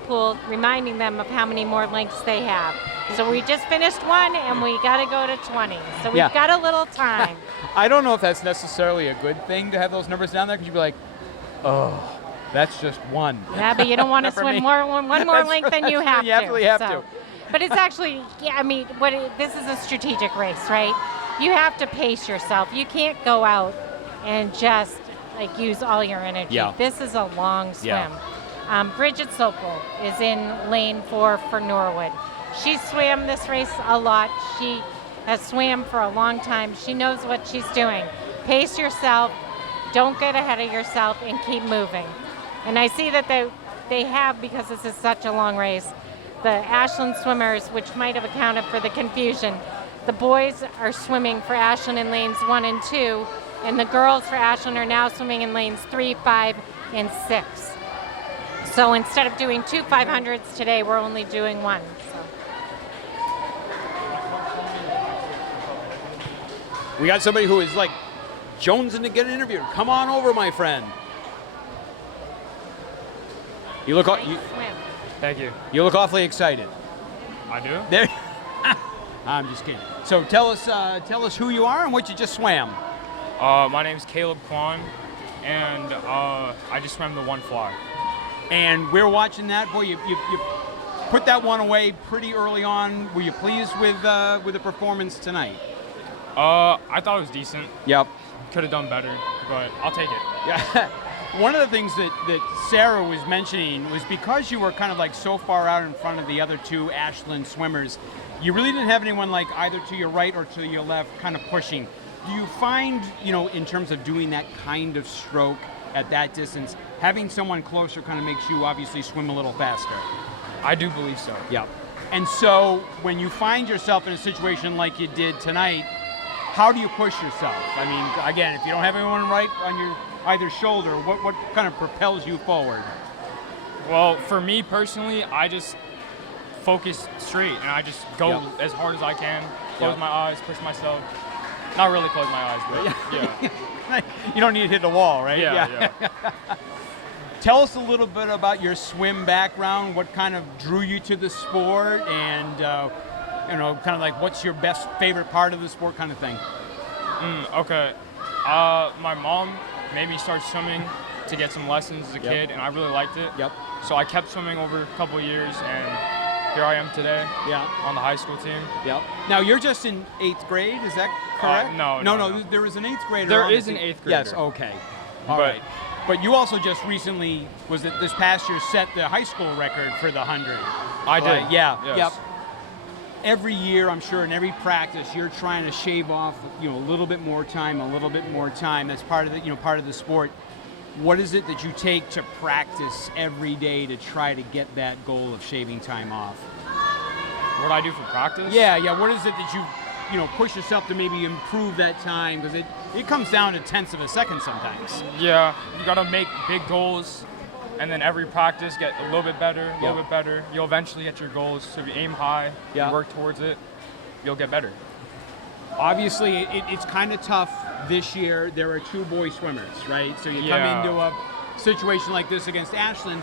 pool reminding them of how many more lengths they have. So we just finished one, and we got to go to 20. So we've got a little time. I don't know if that's necessarily a good thing to have those numbers down there, because you'd be like, oh, that's just one. Yeah, but you don't want to swim one more length than you have to. You absolutely have to. But it's actually, this is a strategic race, right? You have to pace yourself. You can't go out and just like use all your energy. Yeah. This is a long swim. Yeah. Bridget Sopel is in lane 4 for Norwood. She swam this race a lot. She has swam for a long time. She knows what she's doing. Pace yourself, don't get ahead of yourself, and keep moving. And I see that they have, because this is such a long race, the Ashland swimmers, which might have accounted for the confusion. The boys are swimming for Ashland in lanes 1 and 2, and the girls for Ashland are now swimming in lanes 3, 5, and 6. So instead of doing 2 500s today, we're only doing 1. We got somebody who is like jonesing to get an interview. Come on over, my friend. You look. Thank you. You look awfully excited. I do? There. I'm just kidding. So tell us who you are and what you just swam. My name's Caleb Kwan, and I just swam the 1 fly. And we're watching that. Boy, you put that one away pretty early on. Were you pleased with the performance tonight? I thought it was decent. Yep. Could have done better, but I'll take it. Yeah. One of the things that Sarah was mentioning was because you were kind of like so far out in front of the other 2 Ashland swimmers, you really didn't have anyone like either to your right or to your left kind of pushing. Do you find, in terms of doing that kind of stroke at that distance, having someone closer kind of makes you obviously swim a little faster? I do believe so. Yeah. And so when you find yourself in a situation like you did tonight, how do you push yourself? I mean, again, if you don't have anyone right on your either shoulder, what kind of propels you forward? Well, for me personally, I just focus straight, and I just go as hard as I can, close my eyes, push myself. Not really close my eyes, but yeah. You don't need to hit the wall, right? Yeah. Tell us a little bit about your swim background, what kind of drew you to the sport, and kind of like what's your best favorite part of the sport kind of thing? Okay. My mom made me start swimming to get some lessons as a kid, and I really liked it. Yep. So I kept swimming over a couple of years, and here I am today. Yeah. On the high school team. Yep. Now you're just in 8th grade, is that correct? No. There was an 8th grader. There is an 8th grader. Yes. Okay. All right. But you also just recently, was it this past year, set the high school record for the 100? I did. Yeah. Yes. Yep. Every year, I'm sure, in every practice, you're trying to shave off, a little bit more time. That's part of the sport. What is it that you take to practice every day to try to get that goal of shaving time off? What I do for practice? Yeah. What is it that you push yourself to maybe improve that time? Because it comes down to tenths of a second sometimes. Yeah, you got to make big goals, and then every practice get a little bit better, a little bit better. You'll eventually get your goals. So if you aim high, you work towards it, you'll get better. Obviously, it's kind of tough this year. There are 2 boy swimmers, right? So you come into a situation like this against Ashland,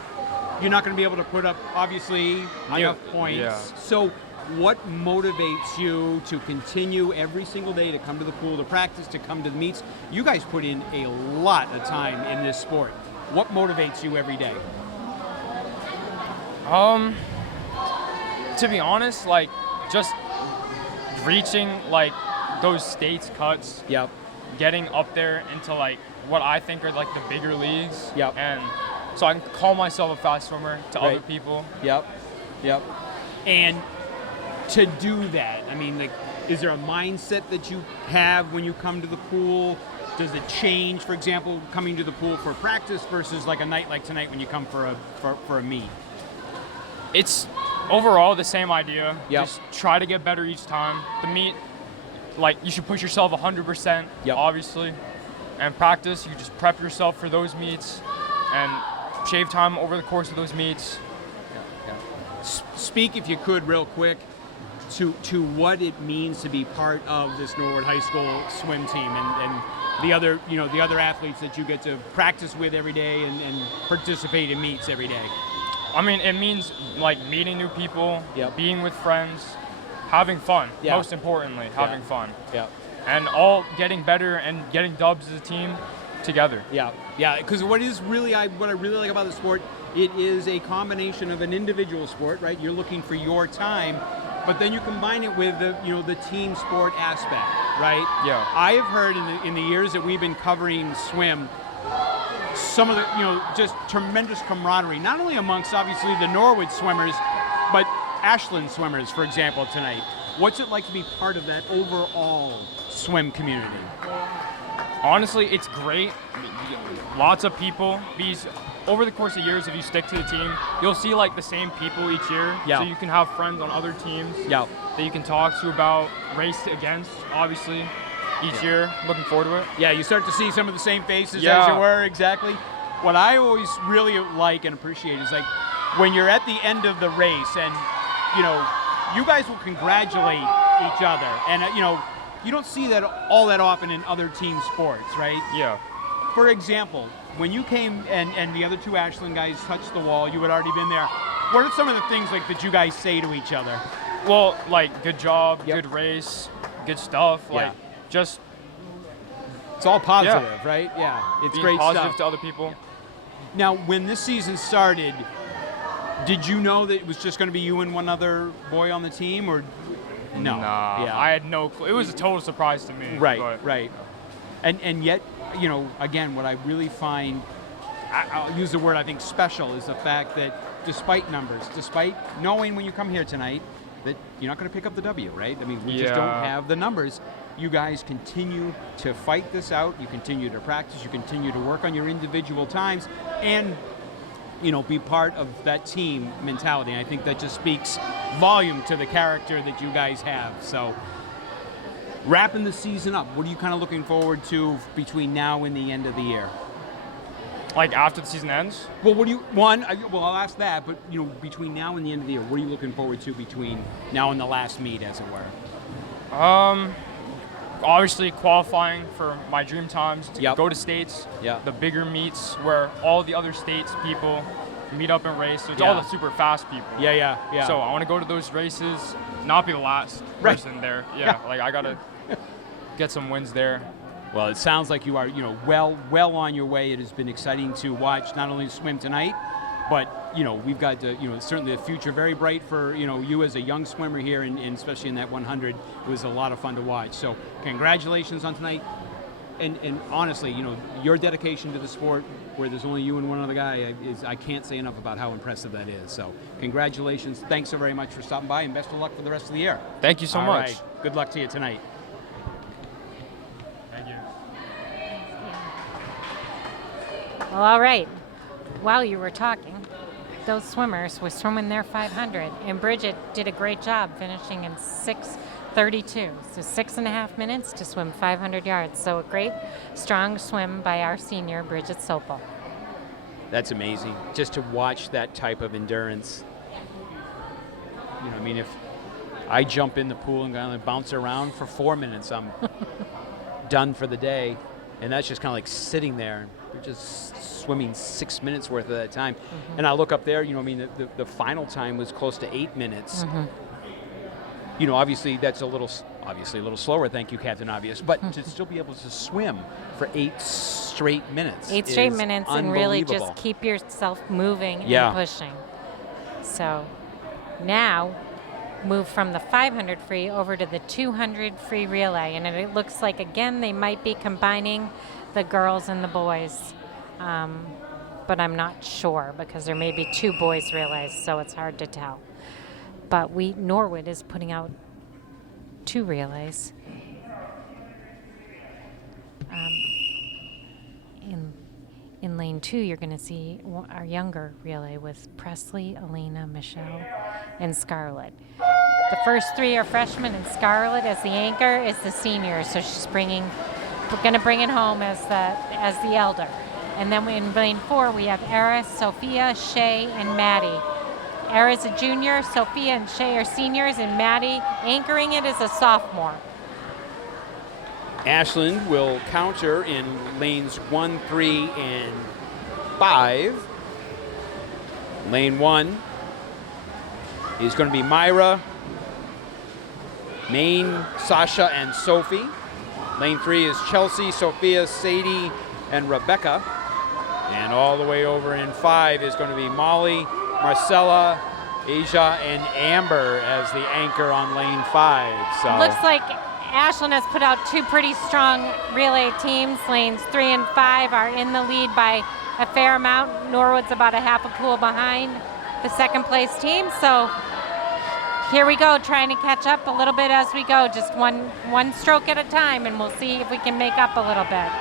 you're not going to be able to put up, obviously, enough points. Yeah. So what motivates you to continue every single day to come to the pool, to practice, to come to the meets? You guys put in a lot of time in this sport. What motivates you every day? To be honest, like just reaching like those states cuts. Yep. Getting up there into like what I think are like the bigger leagues. Yep. And so I can call myself a fast swimmer to other people. Yep. And to do that, I mean, like, is there a mindset that you have when you come to the pool? Does it change, for example, coming to the pool for practice versus like a night like tonight when you come for a meet? It's overall the same idea. Yep. Just try to get better each time. The meet, like, you should push yourself 100%, obviously. And practice, you just prep yourself for those meets and shave time over the course of those meets. Speak, if you could, real quick, to what it means to be part of this Norwood High School swim team and the other athletes that you get to practice with every day and participate in meets every day. I mean, it means like meeting new people, being with friends, having fun. Most importantly, having fun. And all getting better and getting dubs as a team together. Because what I really like about the sport, it is a combination of an individual sport, right? You're looking for your time, but then you combine it with the team sport aspect. right? Yeah. I have heard in the years that we've been covering swim, some of the, just tremendous camaraderie, not only amongst obviously the Norwood swimmers, but Ashland swimmers, for example, tonight. What's it like to be part of that overall swim community? Honestly, it's great. Lots of people. Over the course of years, if you stick to the team, you'll see like the same people each year. Yeah. So you can have friends on other teams. Yeah. That you can talk to about, race against, obviously, each year. Looking forward to it. Yeah, you start to see some of the same faces Yeah. as you were, exactly. What I always really like and appreciate is like when you're at the end of the race and, you guys will congratulate each other. And, you don't see that all that often in other team sports, right? Yeah. For example, when you came and the other two Ashland guys touched the wall, you had already been there. What are some of the things like that you guys say to each other? Well, like, good job, Yep. good race, good stuff. Yeah. Like, just It's all positive, right? Yeah, it's being great positive stuff. to other people. Now, when this season started, did you know that it was just going to be you and one other boy on the team, or no? Nah, Yeah. I had no clue. It was a total surprise to me. Right, but right. And yet, again, what I really find, I'll use the word I think special, is the fact that despite numbers, despite knowing when you come here tonight that you're not going to pick up the W, right? I mean, we just don't Yeah. have the numbers. You guys continue to fight this out. You continue to practice. You continue to work on your individual times and, be part of that team mentality. And I think that just speaks volume to the character that you guys have. So wrapping the season up, what are you kind of looking forward to between now and the end of the year? Like, after the season ends? Well, I'll ask that, but, between now and the end of the year, what are you looking forward to between now and the last meet, as it were? Obviously qualifying for my dream times to Yep. go to states, Yep. the bigger meets where all the other states people meet up and race. So it's Yeah. all the super fast people. Yeah. So I want to go to those races, not be the last Right. person there. Yeah. Like I gotta get some wins there. Well, it sounds like you are, well on your way. It has been exciting to watch not only swim tonight, but, we've got, certainly the future very bright for, you as a young swimmer here, and especially in that 100. It was a lot of fun to watch. So congratulations on tonight. And honestly, your dedication to the sport, where there's only you and one other guy, I can't say enough about how impressive that is. So congratulations. Thanks so very much for stopping by, and best of luck for the rest of the year. Thank you so All much. right. Good luck to you tonight. Thank you. Well, all right. While you were talking, those swimmers were swimming their 500, and Bridget did a great job finishing in 6:32. So 6.5 minutes to swim 500 yards. So a great, strong swim by our senior, Bridget Sopel. That's amazing. Just to watch that type of endurance. If I jump in the pool and kind of bounce around for 4 minutes, I'm done for the day. And that's just kind of like sitting there. We're just swimming 6 minutes worth of that time. Mm-hmm. And I look up there, the final time was close to 8 minutes. Mm-hmm. Obviously that's a little slower, thank you, Captain Obvious, but to still be able to swim for 8 straight minutes. 8 straight minutes, and really just unbelievable. keep yourself moving Yeah. and pushing. So now move from the 500 free over to the 200 free relay, and it looks like again they might be combining the girls and the boys, but I'm not sure because there may be 2 boys relays, so it's hard to tell. But Norwood is putting out 2 relays. In lane 2, you're going to see our younger relay with Presley, Elena, Michelle, and Scarlett. The first 3 are freshmen, and Scarlett, as the anchor, is the senior. So we're going to bring it home as the elder. And then in lane 4, we have Eris, Sophia, Shay, and Maddie. Eris is a junior, Sophia and Shay are seniors, and Maddie anchoring it is a sophomore. Ashland will counter in lanes 1, 3, and 5. Lane 1 is going to be Myra, Maine, Sasha, and Sophie. Lane 3 is Chelsea, Sophia, Sadie, and Rebecca. And all the way over in 5 is going to be Molly, Marcella, Asia, and Amber as the anchor on lane 5. So Looks like Ashland has put out two pretty strong relay teams. Lanes 3 and 5 are in the lead by a fair amount. Norwood's about a half a pool behind the second place team. So here we go, trying to catch up a little bit as we go, just one stroke at a time, and we'll see if we can make up a little bit.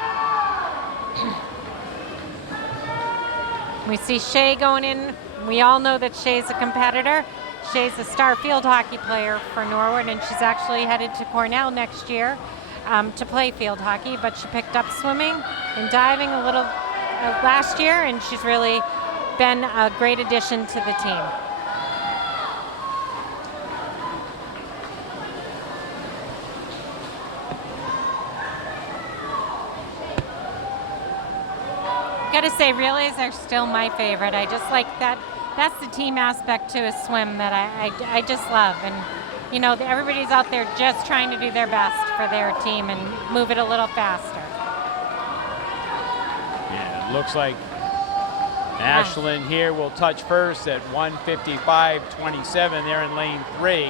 We see Shay going in. We all know that Shay's a competitor. Shay's a star field hockey player for Norwood, and she's actually headed to Cornell next year to play field hockey, but she picked up swimming and diving a little last year, and she's really been a great addition to the team. Gotta say, relays are still my favorite. I just like that. That's the team aspect to a swim that I just love. And, you know, everybody's out there just trying to do their best for their team and move it a little faster. Yeah, it looks like Ashland here will touch first at 1:55.27. They're in lane 3.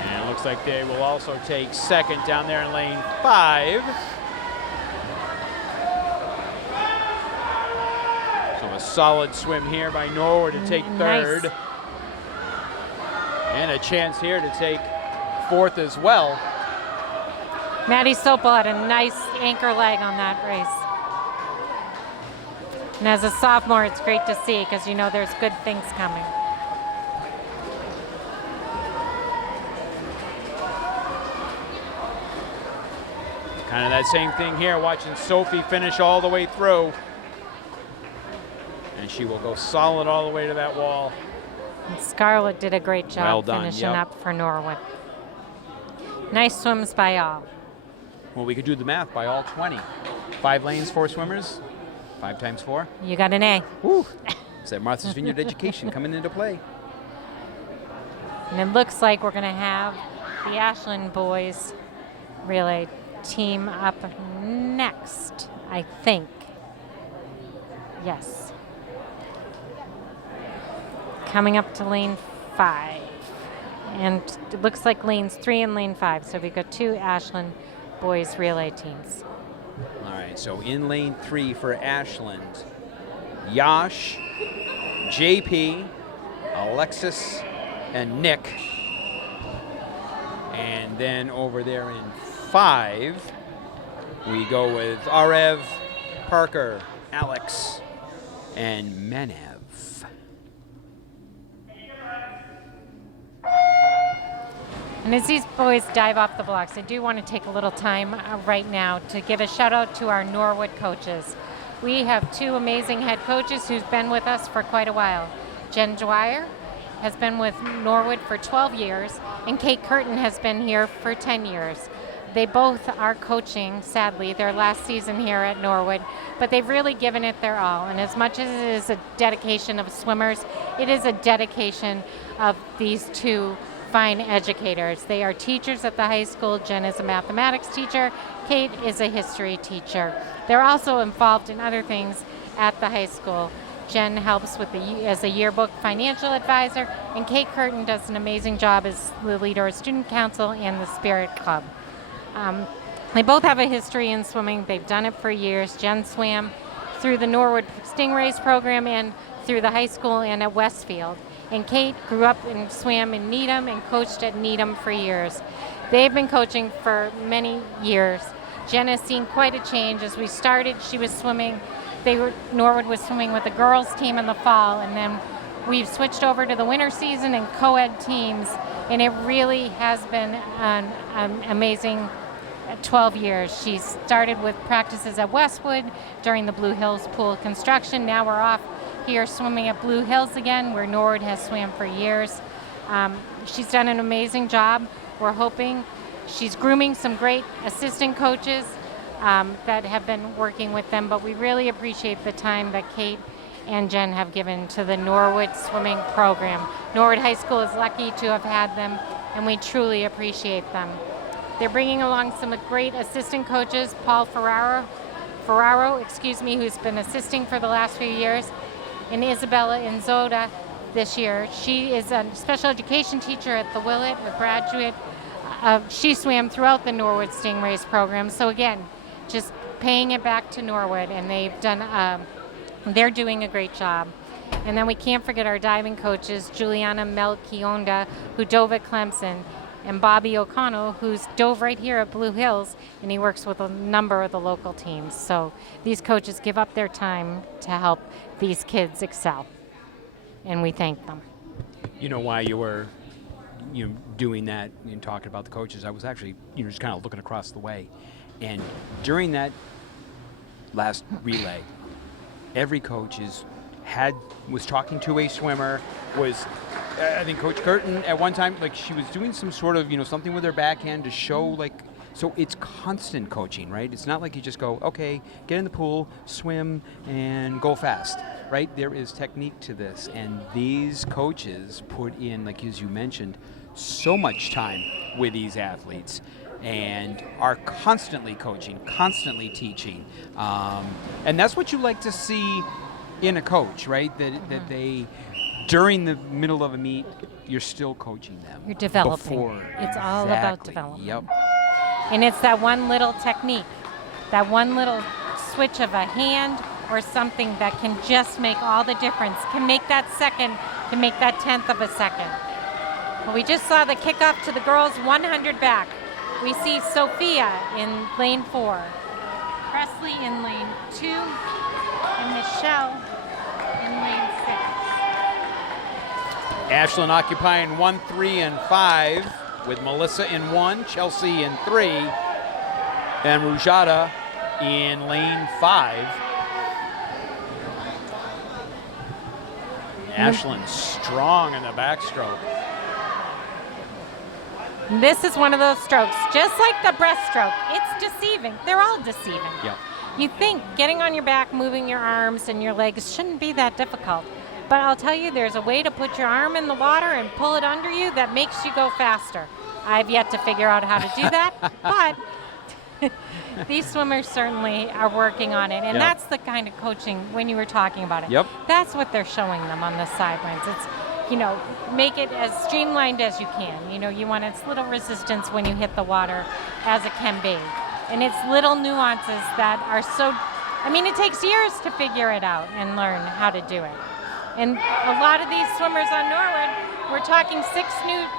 And it looks like they will also take second down there in lane 5. So a solid swim here by Norwood to take third. Nice. And a chance here to take fourth as well. Maddie Sopel had a nice anchor leg on that race. And as a sophomore, it's great to see because you know there's good things coming. Kind of that same thing here, watching Sophie finish all the way through. And she will go solid all the way to that wall. And Scarlett did a great job Well done, finishing yep. up for Norwood. Nice swims by all. Well, we could do the math by all 20. 5 lanes, 4 swimmers. 5 times 4. You got an A. Woo! It's that Martha's Vineyard education coming into play. And it looks like we're going to have the Ashland boys relay team up next, I think. Yes. Coming up to lane 5. And it looks like lanes 3 and lane 5. So we've got 2 Ashland boys relay teams. All right, so in lane 3 for Ashland, Yash, JP, Alexis, and Nick. And then over there in 5, we go with Arev, Parker, Alex, and Menev. And as these boys dive off the blocks, I do want to take a little time right now to give a shout out to our Norwood coaches. We have 2 amazing head coaches who've been with us for quite a while. Jen Dwyer has been with Norwood for 12 years, and Kate Curtin has been here for 10 years. They both are coaching, sadly, their last season here at Norwood, but they've really given it their all. And as much as it is a dedication of swimmers, it is a dedication of these 2 fine educators. They are teachers at the high school. Jen is a mathematics teacher. Kate is a history teacher. They're also involved in other things at the high school. Jen helps with as a yearbook financial advisor, and Kate Curtin does an amazing job as the leader of student council and the Spirit Club. They both have a history in swimming. They've done it for years. Jen swam through the Norwood Stingrays program and through the high school and at Westfield. And Kate grew up and swam in Needham and coached at Needham for years. They've been coaching for many years. Jen has seen quite a change. As we started, she was swimming. Norwood was swimming with the girls team in the fall, and then we've switched over to the winter season and co-ed teams, and it really has been an amazing 12 years. She started with practices at Westwood during the Blue Hills pool construction. Now we're off here swimming at Blue Hills again, where Norwood has swam for years. She's done an amazing job. We're hoping she's grooming some great assistant coaches that have been working with them, but we really appreciate the time that Kate and Jen have given to the Norwood swimming program. Norwood High School is lucky to have had them, and we truly appreciate them. They're bringing along some great assistant coaches, Paul Ferraro, who's been assisting for the last few years, and Isabella Inzoda, this year. She is a special education teacher at the Willett, a graduate. She swam throughout the Norwood Stingrays program. So again, just paying it back to Norwood, and they're doing a great job. And then we can't forget our diving coaches, Juliana Melchionda, who dove at Clemson, and Bobby O'Connell, who's dove right here at Blue Hills, and he works with a number of the local teams. So these coaches give up their time to help these kids excel, and we thank them. You know, while you were doing that and talking about the coaches, I was actually just kind of looking across the way, and during that last relay, every coach was talking to a swimmer, I think Coach Curtin at one time, like, she was doing some sort of, something with her backhand to show, like, so it's constant coaching, right? It's not like you just go, okay, get in the pool, swim, and go fast, right? There is technique to this, and these coaches put in, like as you mentioned, so much time with these athletes and are constantly coaching, constantly teaching. And that's what you like to see in a coach, right? That they, during the middle of a meet, you're still coaching them. You're developing. Before. It's all about development. Yep. And it's that one little technique, that one little switch of a hand or something that can just make all the difference, can make that second, can make that 10th of a second. Well, we just saw the kickoff to the girls 100 back. We see Sophia in lane 4, Presley in lane 2, and Michelle in lane 6. Ashland occupying 1, 3, and 5 with Melissa in 1, Chelsea in 3, and Rujada in lane 5. Ashland strong in the backstroke. This is one of those strokes, just like the breaststroke. It's deceiving. They're all deceiving. Yep. You think getting on your back, moving your arms and your legs shouldn't be that difficult. But I'll tell you, there's a way to put your arm in the water and pull it under you that makes you go faster. I've yet to figure out how to do that, but these swimmers certainly are working on it. And that's the kind of coaching, when you were talking about it, that's what they're showing them on the sidelines. It's, make it as streamlined as you can. You want as little resistance when you hit the water as it can be. And it's little nuances that are so, it takes years to figure it out and learn how to do it. And a lot of these swimmers on Norwood, we're talking 6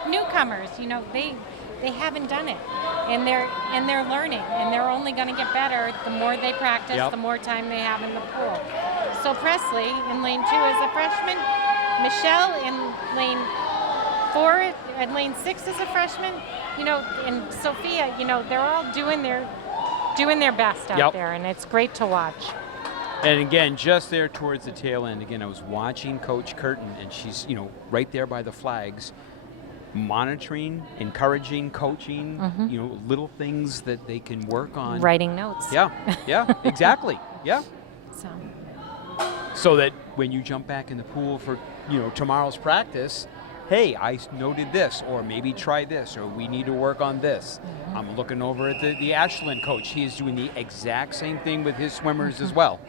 newcomers, they haven't done it. And they're learning, and they're only going to get better the more they practice, the more time they have in the pool. So Presley in lane 2 is a freshman, Michelle in lane 4 and lane 6 is a freshman, and Sophia, they're all doing their best out there, and it's great to watch. And again, just there towards the tail end, again, I was watching Coach Curtin, and she's, right there by the flags, monitoring, encouraging, coaching, little things that they can work on. Writing notes. Yeah, exactly. Yeah. So that when you jump back in the pool for, tomorrow's practice, hey, I noted this, or maybe try this, or we need to work on this. I'm looking over at the Ashland coach. He is doing the exact same thing with his swimmers as well.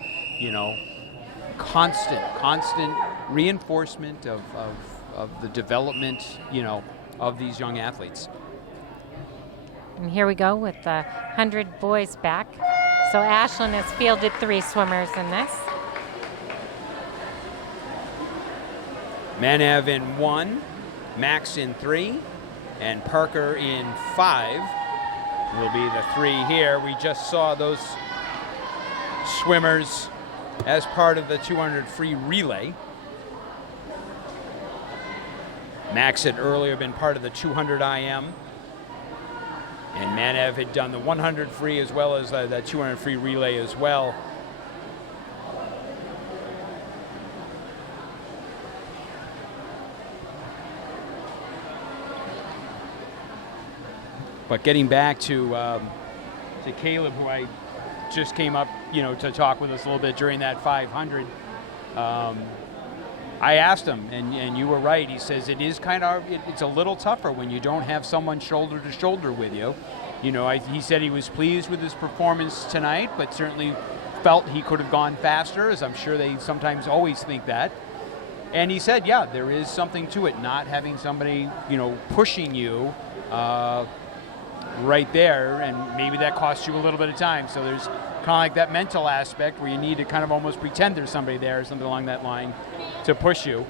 Constant reinforcement of the development, of these young athletes. And here we go with the 100 boys back. So Ashland has fielded 3 swimmers in this. Manav in 1, Max in 3, and Parker in 5 will be the 3 here. We just saw those swimmers as part of the 200 free relay. Max had earlier been part of the 200 IM, and Manav had done the 100 free as well as the 200 free relay as well. But getting back to Caleb, who I just came up, to talk with us a little bit during that 500. I asked him, and you were right. He says it is it's a little tougher when you don't have someone shoulder to shoulder with you. He said he was pleased with his performance tonight, but certainly felt he could have gone faster, as I'm sure they sometimes always think that. And he said, yeah, there is something to it, not having somebody, pushing you right there, and maybe that costs you a little bit of time. So there's kind of like that mental aspect where you need to kind of almost pretend there's somebody there or something along that line to push you.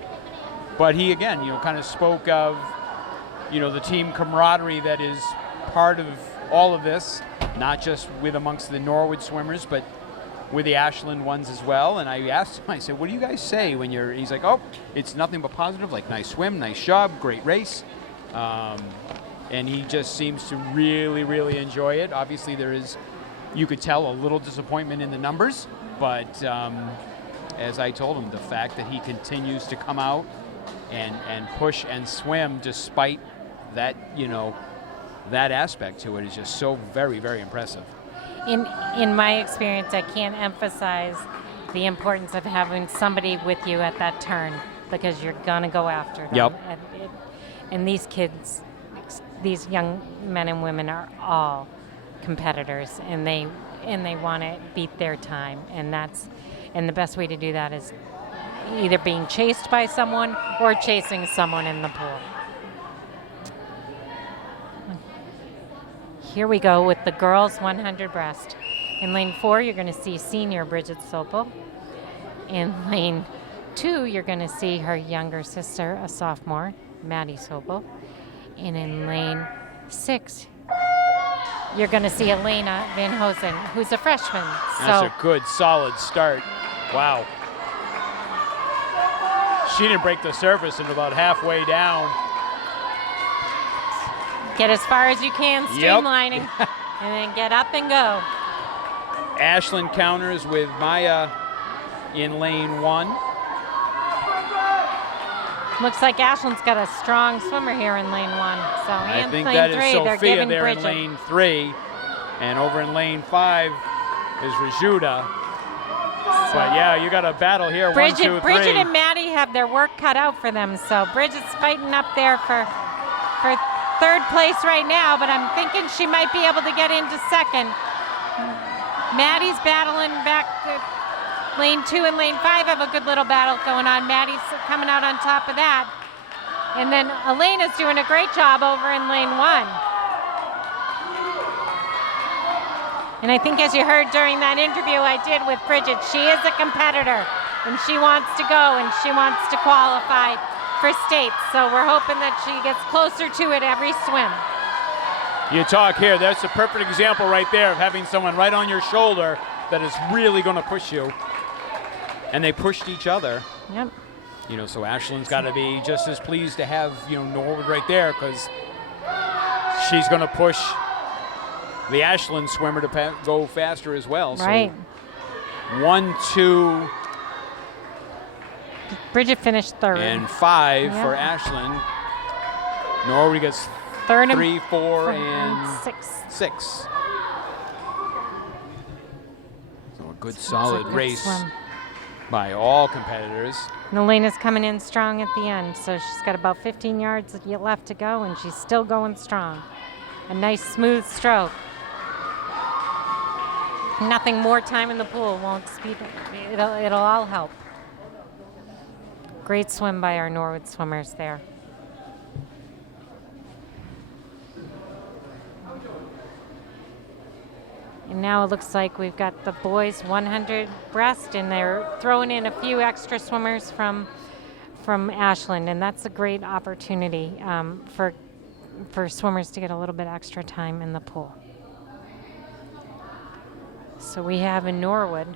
But he, again, kind of spoke of, the team camaraderie that is part of all of this, not just with amongst the Norwood swimmers, but with the Ashland ones as well. And I asked him, I said, what do you guys say when he's like, oh, it's nothing but positive, like nice swim, nice job, great race. And he just seems to really, really enjoy it. Obviously there is, you could tell, a little disappointment in the numbers, but as I told him, the fact that he continues to come out and push and swim despite that, that aspect to it is just so very, very impressive. In my experience, I can't emphasize the importance of having somebody with you at that turn, because you're gonna go after them. Yep. And these kids, these young men and women are all competitors, and they want to beat their time, and the best way to do that is either being chased by someone or chasing someone in the pool. Here we go with the girls 100 breast. In lane 4, you're going to see senior Bridget Sopel. In lane 2, you're going to see her younger sister, a sophomore, Maddie Sopel. And in lane 6, you're going to see Elena Van Hosen, who's a freshman. That's a good, solid start. Wow. She didn't break the surface until about halfway down. Get as far as you can, streamlining, and then get up and go. Ashland counters with Maya in lane 1. Looks like Ashland's got a strong swimmer here in lane 1. So I think lane that 3, is they're Sophia giving there Bridget. in lane 3. And over in lane 5 is Rajuda. But yeah, you got a battle here. Bridget 1, 2, 3. and Maddie have their work cut out for them. So Bridget's fighting up there for third place right now, but I'm thinking she might be able to get into second. Maddie's battling back. Lane 2 and lane 5 have a good little battle going on. Maddie's coming out on top of that. And then Elena's doing a great job over in lane 1. And I think, as you heard during that interview I did with Bridget, she is a competitor, and she wants to go, and she wants to qualify for states. So we're hoping that she gets closer to it every swim. You talk here, that's a perfect example right there of having someone right on your shoulder that is really going to push you. And they pushed each other. Yep. So Ashland's got to be just as pleased to have, Norwood right there, because she's going to push the Ashland swimmer to go faster as well. Right. So 1, 2, Bridget finished third. and 5 for Ashland. Norwood gets third 3, 4, and 6. So a good solid race swim by all competitors. And Elena's coming in strong at the end, so she's got about 15 yards left to go, and she's still going strong. A nice smooth stroke. Nothing more time in the pool won't speed it. It'll all help. Great swim by our Norwood swimmers there. And now it looks like we've got the boys 100 breast, and they're throwing in a few extra swimmers from Ashland, and that's a great opportunity for swimmers to get a little bit extra time in the pool. So we have in Norwood,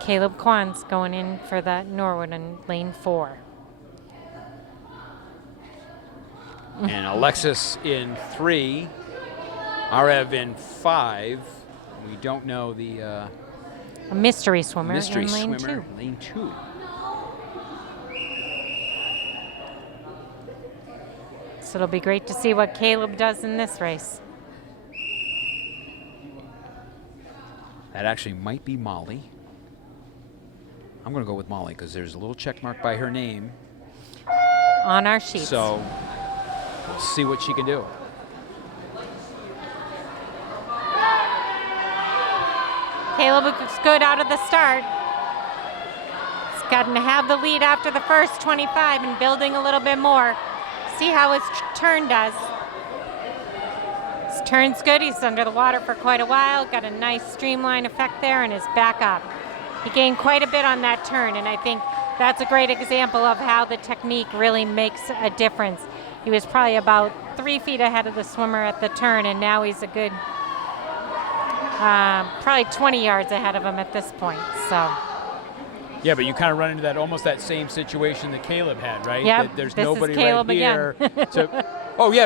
Caleb Quantz going in for that Norwood in lane 4. And Alexis in 3, Arev in 5. We don't know the A mystery swimmer mystery in lane swimmer, 2. lane 2. So it'll be great to see what Caleb does in this race. That actually might be Molly. I'm going to go with Molly because there's a little check mark by her name. On our sheets. So we'll see what she can do. Caleb looks good out of the start. It's gotten to have the lead after the first 25 and building a little bit more. See how his turn does. His turn's good. He's under the water for quite a while. Got a nice streamline effect there and is back up. He gained quite a bit on that turn, and I think that's a great example of how the technique really makes a difference. He was probably about 3 feet ahead of the swimmer at the turn, and now he's a good, probably 20 yards ahead of him at this point. So. Yeah, but you kind of run into that almost that same situation that Caleb had, right? Yeah, there's this nobody is Caleb right here again.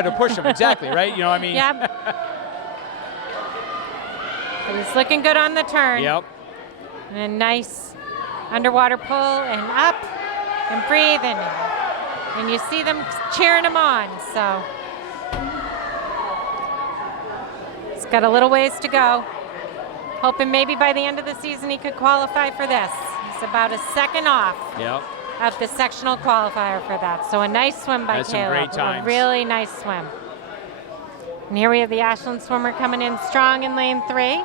to push him, exactly, right? You know what I mean? Yep. He's looking good on the turn. Yep. And a nice underwater pull and up and breathe and you see them cheering him on. So he's got a little ways to go. Hoping maybe by the end of the season he could qualify for this. He's about a second off of the sectional qualifier for that. So a nice swim by That's Caleb. some great times. A really nice swim. And here we have the Ashland swimmer coming in strong in lane 3.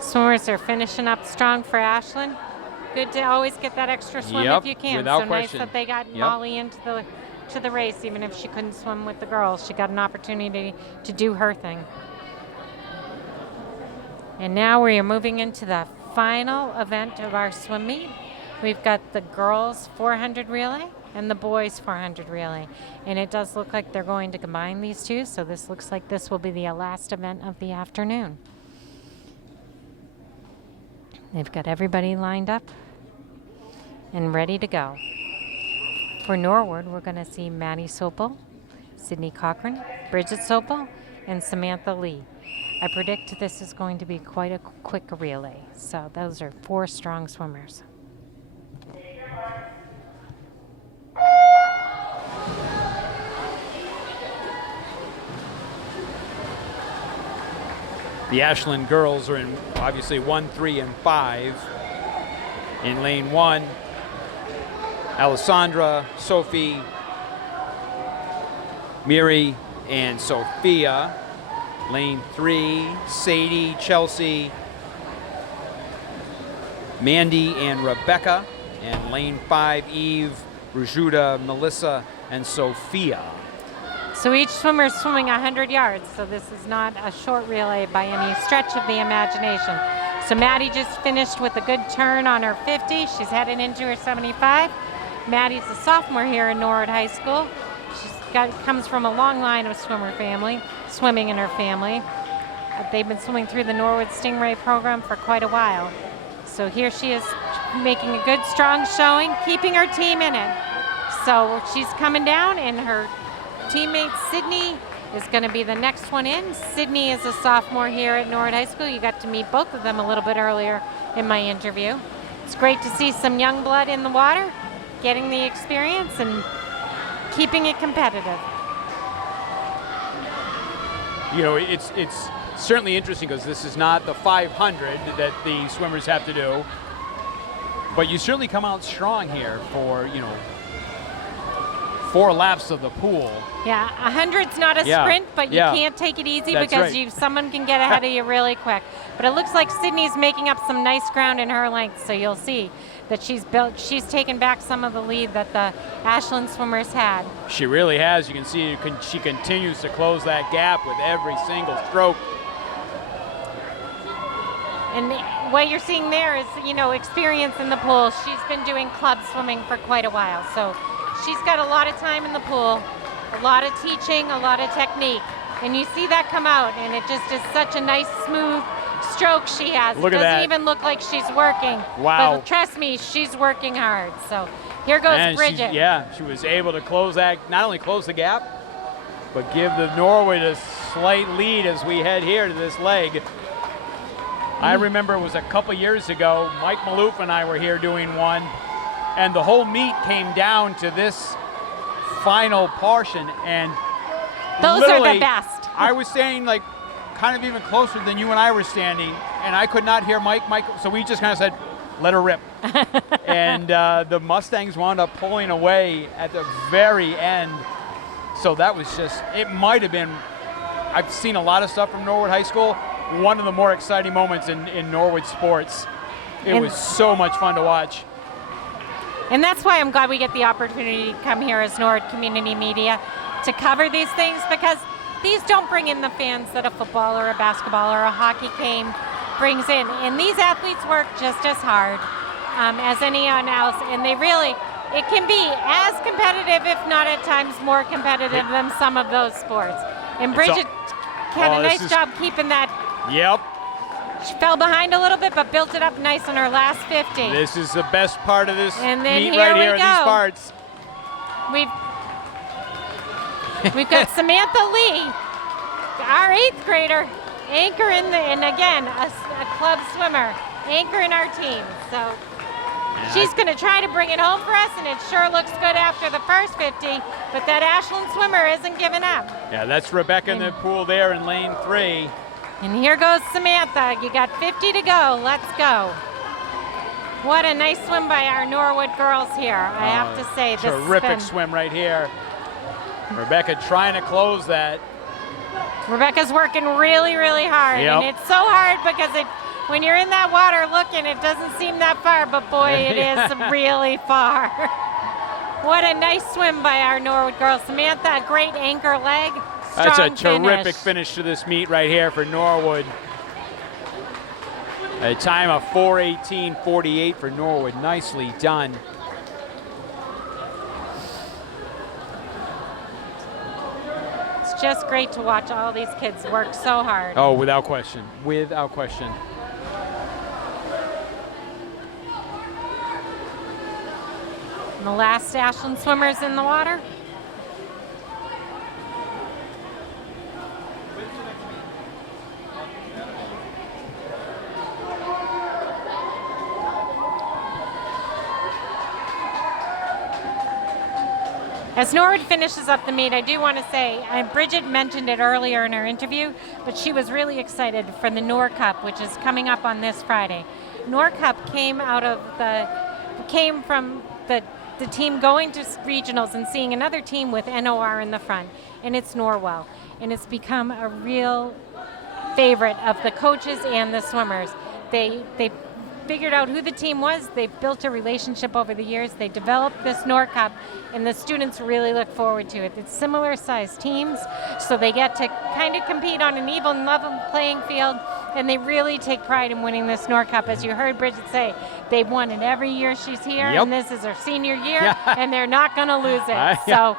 Swimmers are finishing up strong for Ashland. Good to always get that extra swim if you can. Without so question. Nice that they got Molly into the race, even if she couldn't swim with the girls. She got an opportunity to do her thing. And now we are moving into the final event of our swim meet. We've got the girls 400 relay and the boys 400 relay. And it does look like they're going to combine these two, so this looks like this will be the last event of the afternoon. They've got everybody lined up and ready to go. For Norwood, we're going to see Maddie Sopel, Sydney Cochran, Bridget Sopel, and Samantha Lee. I predict this is going to be quite a quick relay. So those are 4 strong swimmers. The Ashland girls are in obviously 1, 3, and 5. In lane 1, Alessandra, Sophie, Miri, and Sophia. Lane 3, Sadie, Chelsea, Mandy, and Rebecca. And lane 5, Eve, Rajuda, Melissa, and Sophia. So each swimmer is swimming 100 yards, so this is not a short relay by any stretch of the imagination. So Maddie just finished with a good turn on her 50. She's headed into her 75. Maddie's a sophomore here in Norwood High School. Comes from a long line of swimming in her family. They've been swimming through the Norwood Stingray program for quite a while. So here she is making a good, strong showing, keeping her team in it. So she's coming down, and her teammate Sydney is going to be the next one in. Sydney is a sophomore here at Norwood High School. You got to meet both of them a little bit earlier in my interview. It's great to see some young blood in the water, getting the experience and keeping it competitive. You know, it's certainly interesting because this is not the 500 that the swimmers have to do, but you certainly come out strong here for, 4 laps of the pool. Yeah, 100's not a sprint, but you can't take it easy. That's because right. someone can get ahead of you really quick. But it looks like Sydney's making up some nice ground in her length, so you'll see that she's taken back some of the lead that the Ashland swimmers had. She really has. You can see she continues to close that gap with every single stroke. And what you're seeing there is, experience in the pool. She's been doing club swimming for quite a while, so she's got a lot of time in the pool, a lot of teaching, a lot of technique. And you see that come out, and it just is such a nice, smooth stroke she has. Look it at that. doesn't even look like she's working. Wow. But trust me, she's working hard. So here goes And Bridget. she was able to close that, not only close the gap, but give the Norwood a slight lead as we head here to this leg. I remember it was a couple years ago, Mike Maloof and I were here doing one, and the whole meet came down to this final portion, and Those are the best. I was saying, kind of even closer than you and I were standing, and I could not hear Mike, so we just kind of said, let her rip. And the Mustangs wound up pulling away at the very end. So that was just, it might have been, I've seen a lot of stuff from Norwood High School, one of the more exciting moments in Norwood sports. It was so much fun to watch. And that's why I'm glad we get the opportunity to come here as Norwood Community Media to cover these things, because these don't bring in the fans that a football or a basketball or a hockey game brings in. And these athletes work just as hard as anyone else. And they really, it can be as competitive, if not at times more competitive than some of those sports. And Bridget had a nice job keeping that. Yep. She fell behind a little bit, but built it up nice on her last 50. This is the best part of this and then meet here right here, we go. these parts. We've got Samantha Lee, our 8th grader, anchor and again, a club swimmer, anchor in our team. So she's going to try to bring it home for us, and it sure looks good after the first 50, but that Ashland swimmer isn't giving up. Yeah, that's Rebecca in the pool there in lane 3. And here goes Samantha. You got 50 to go. Let's go. What a nice swim by our Norwood girls here. I have to say, this terrific swim right here. Rebecca trying to close that. Rebecca's working really, really hard. Yep. And it's so hard because when you're in that water looking, it doesn't seem that far, but boy, it is really far. What a nice swim by our Norwood girls. Samantha, a great anchor leg. That's a Strong terrific finish to this meet right here for Norwood. A time of 4:18:48 for Norwood. Nicely done. It's just great to watch all these kids work so hard. Oh, without question. Without question. And the last Ashland swimmers in the water. As Norwood finishes up the meet, I do want to say, Bridget mentioned it earlier in her interview, but she was really excited for the Nor Cup, which is coming up on this Friday. Nor Cup came from the team going to regionals and seeing another team with NOR in the front, and it's Norwell. And it's become a real favorite of the coaches and the swimmers. They figured out who the team was. They've built a relationship over the years. They developed this Nor Cup, and the students really look forward to it. It's similar sized teams, so they get to kind of compete on an even level playing field, and they really take pride in winning this Nor Cup. As you heard Bridget say, they've won it every year she's here, and this is her senior year, and they're not going to lose it. So,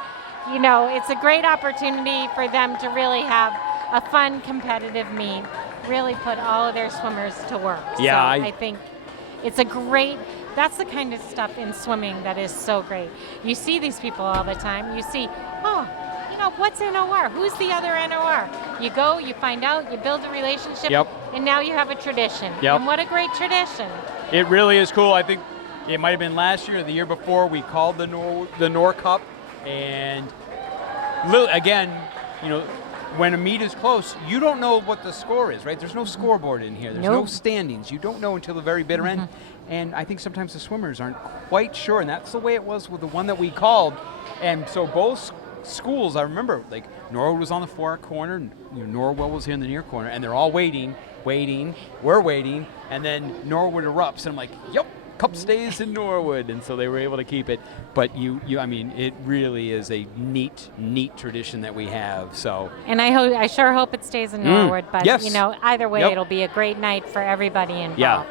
you know, it's a great opportunity for them to really have a fun, competitive meet, really put all of their swimmers to work. Yeah, so I think it's a great, that's the kind of stuff in swimming that is so great. You see these people all the time. You see, oh, you know, what's NOR? Who's the other NOR? You go, you find out, you build a relationship, and now you have a tradition. And what a great tradition. It really is cool. I think it might have been last year or the year before we called the Nor Cup, and again, you know, when a meet is close, you don't know what the score is, right? There's no scoreboard in here. There's no standings. You don't know until the very bitter end. And I think sometimes the swimmers aren't quite sure, and that's the way it was with the one that we called. And so both schools, I remember, like Norwood was on the far corner, and Norwell was here in the near corner, and they're all waiting, we're waiting, and then Norwood erupts, and I'm like, yep, Cup stays in Norwood, and so they were able to keep it. But I mean, it really is a neat tradition that we have. So. And I sure hope it stays in Norwood. But you know, either way, it'll be a great night for everybody involved. Yeah,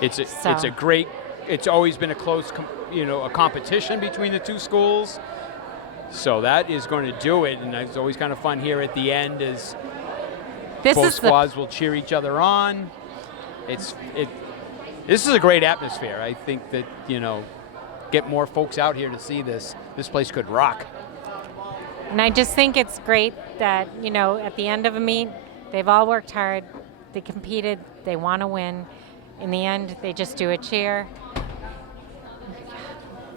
it's a great. It's always been a close, a competition between the two schools. So that is going to do it, and it's always kind of fun here at the end as both squads will cheer each other on. This is a great atmosphere. I think that, get more folks out here to see this. This place could rock. And I just think it's great that, at the end of a meet, they've all worked hard. They competed. They want to win. In the end, they just do a cheer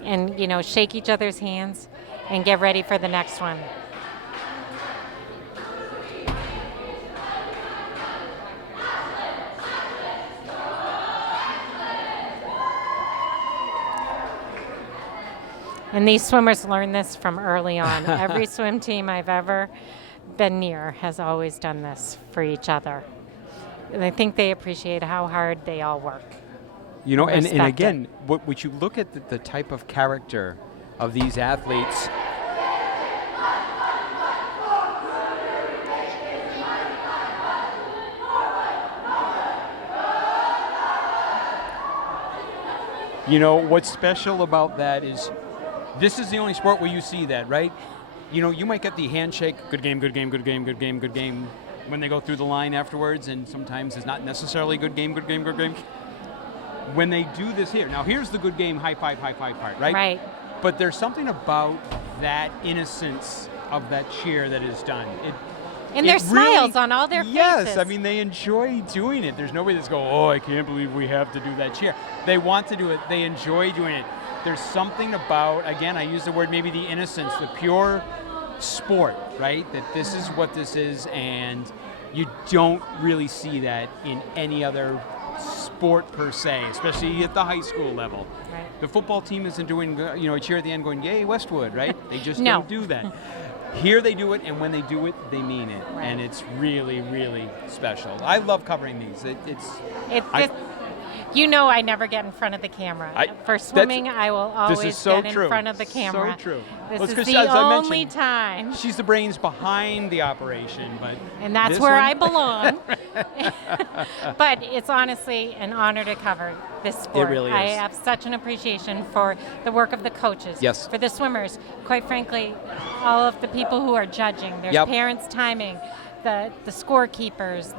and, shake each other's hands and get ready for the next one. And these swimmers learn this from early on. Every swim team I've ever been near has always done this for each other. And I think they appreciate how hard they all work. You know, and Respect again, what you look at the type of character of these athletes. You know, what's special about that is this is the only sport where you see that, right? You know, you might get the handshake, good game, good game, good game, good game, good game, when they go through the line afterwards, and sometimes it's not necessarily good game, good game, good game. When they do this here, now here's the good game, high five part, right? Right. But there's something about that innocence of that cheer that is done. And there's smiles on all their faces. Yes, I mean, they enjoy doing it. There's nobody that's going, oh, I can't believe we have to do that cheer. They want to do it. They enjoy doing it. There's something about, again, I use the word maybe the innocence, the pure sport, right? That this is what this is, and you don't really see that in any other sport per se, especially at the high school level. Right. The football team isn't doing, a cheer at the end going, yay, Westwood, right? They just No. don't do that. Here they do it, and when they do it, they mean it. Right. And it's really, really special. I love covering these. You know, I never get in front of the camera. For swimming, I will always get in front of the camera. So true. This Well, it's is 'cause the as I only mentioned, time. She's the brains behind the operation, And that's this where one- I belong. But it's honestly an honor to cover this sport. really is. I have such an appreciation for the work of the coaches, Yes. for the swimmers, quite frankly, all of the people who are judging. There's Yep. parents timing, the scorekeepers,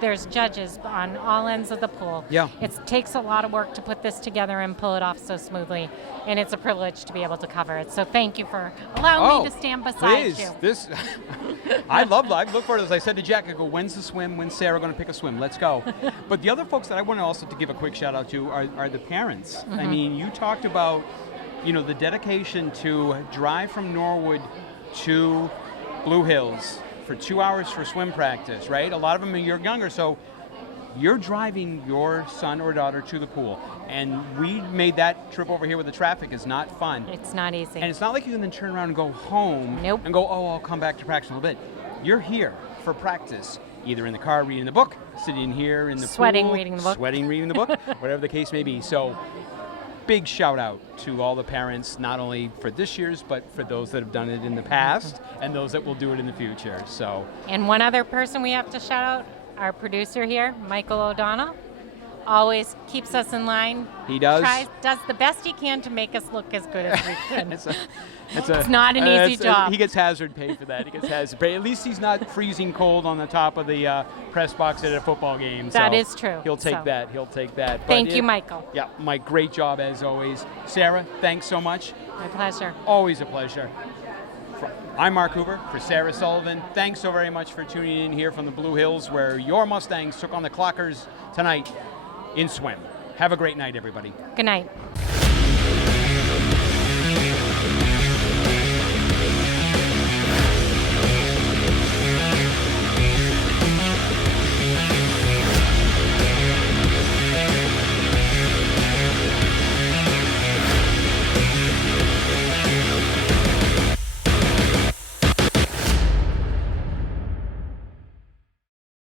there's judges on all ends of the pool. Yeah. It takes a lot of work to put this together and pull it off so smoothly, and it's a privilege to be able to cover it. So thank you for allowing me to stand beside please. you. This, I look forward to this. I said to Jack, I go, when's the swim? When's Sarah going to pick a swim? Let's go. But the other folks that I want to also to give a quick shout out to are the parents. Mm-hmm. I mean, you talked about, the dedication to drive from Norwood to Blue Hills for 2 hours for swim practice, right? A lot of them are younger, so you're driving your son or daughter to the pool. And we made that trip over here with the traffic is not fun. It's not easy. And it's not like you can then turn around and go home Nope. and go, oh, I'll come back to practice in a little bit. You're here for practice, either in the car reading the book, sitting here in the Sweating, pool, reading the book. sweating, reading the book, whatever the case may be. So big shout out to all the parents, not only for this year's, but for those that have done it in the past and those that will do it in the future. So, And one other person we have to shout out, our producer here, Michael O'Donnell, always keeps us in line. He does. Does the best he can to make us look as good as we can. it's not an easy job. He gets hazard pay for that. He gets hazard pay. At least he's not freezing cold on the top of the press box at a football game. That so is true. He'll take So. that. He'll take that. But Thank you, Michael. Yeah, Mike, great job as always. Sarah, thanks so much. My pleasure. Always a pleasure. I'm Mark Hoover for Sarah Sullivan. Thanks so very much for tuning in here from the Blue Hills, where your Mustangs took on the Clockers tonight in swim. Have a great night, everybody. Good night.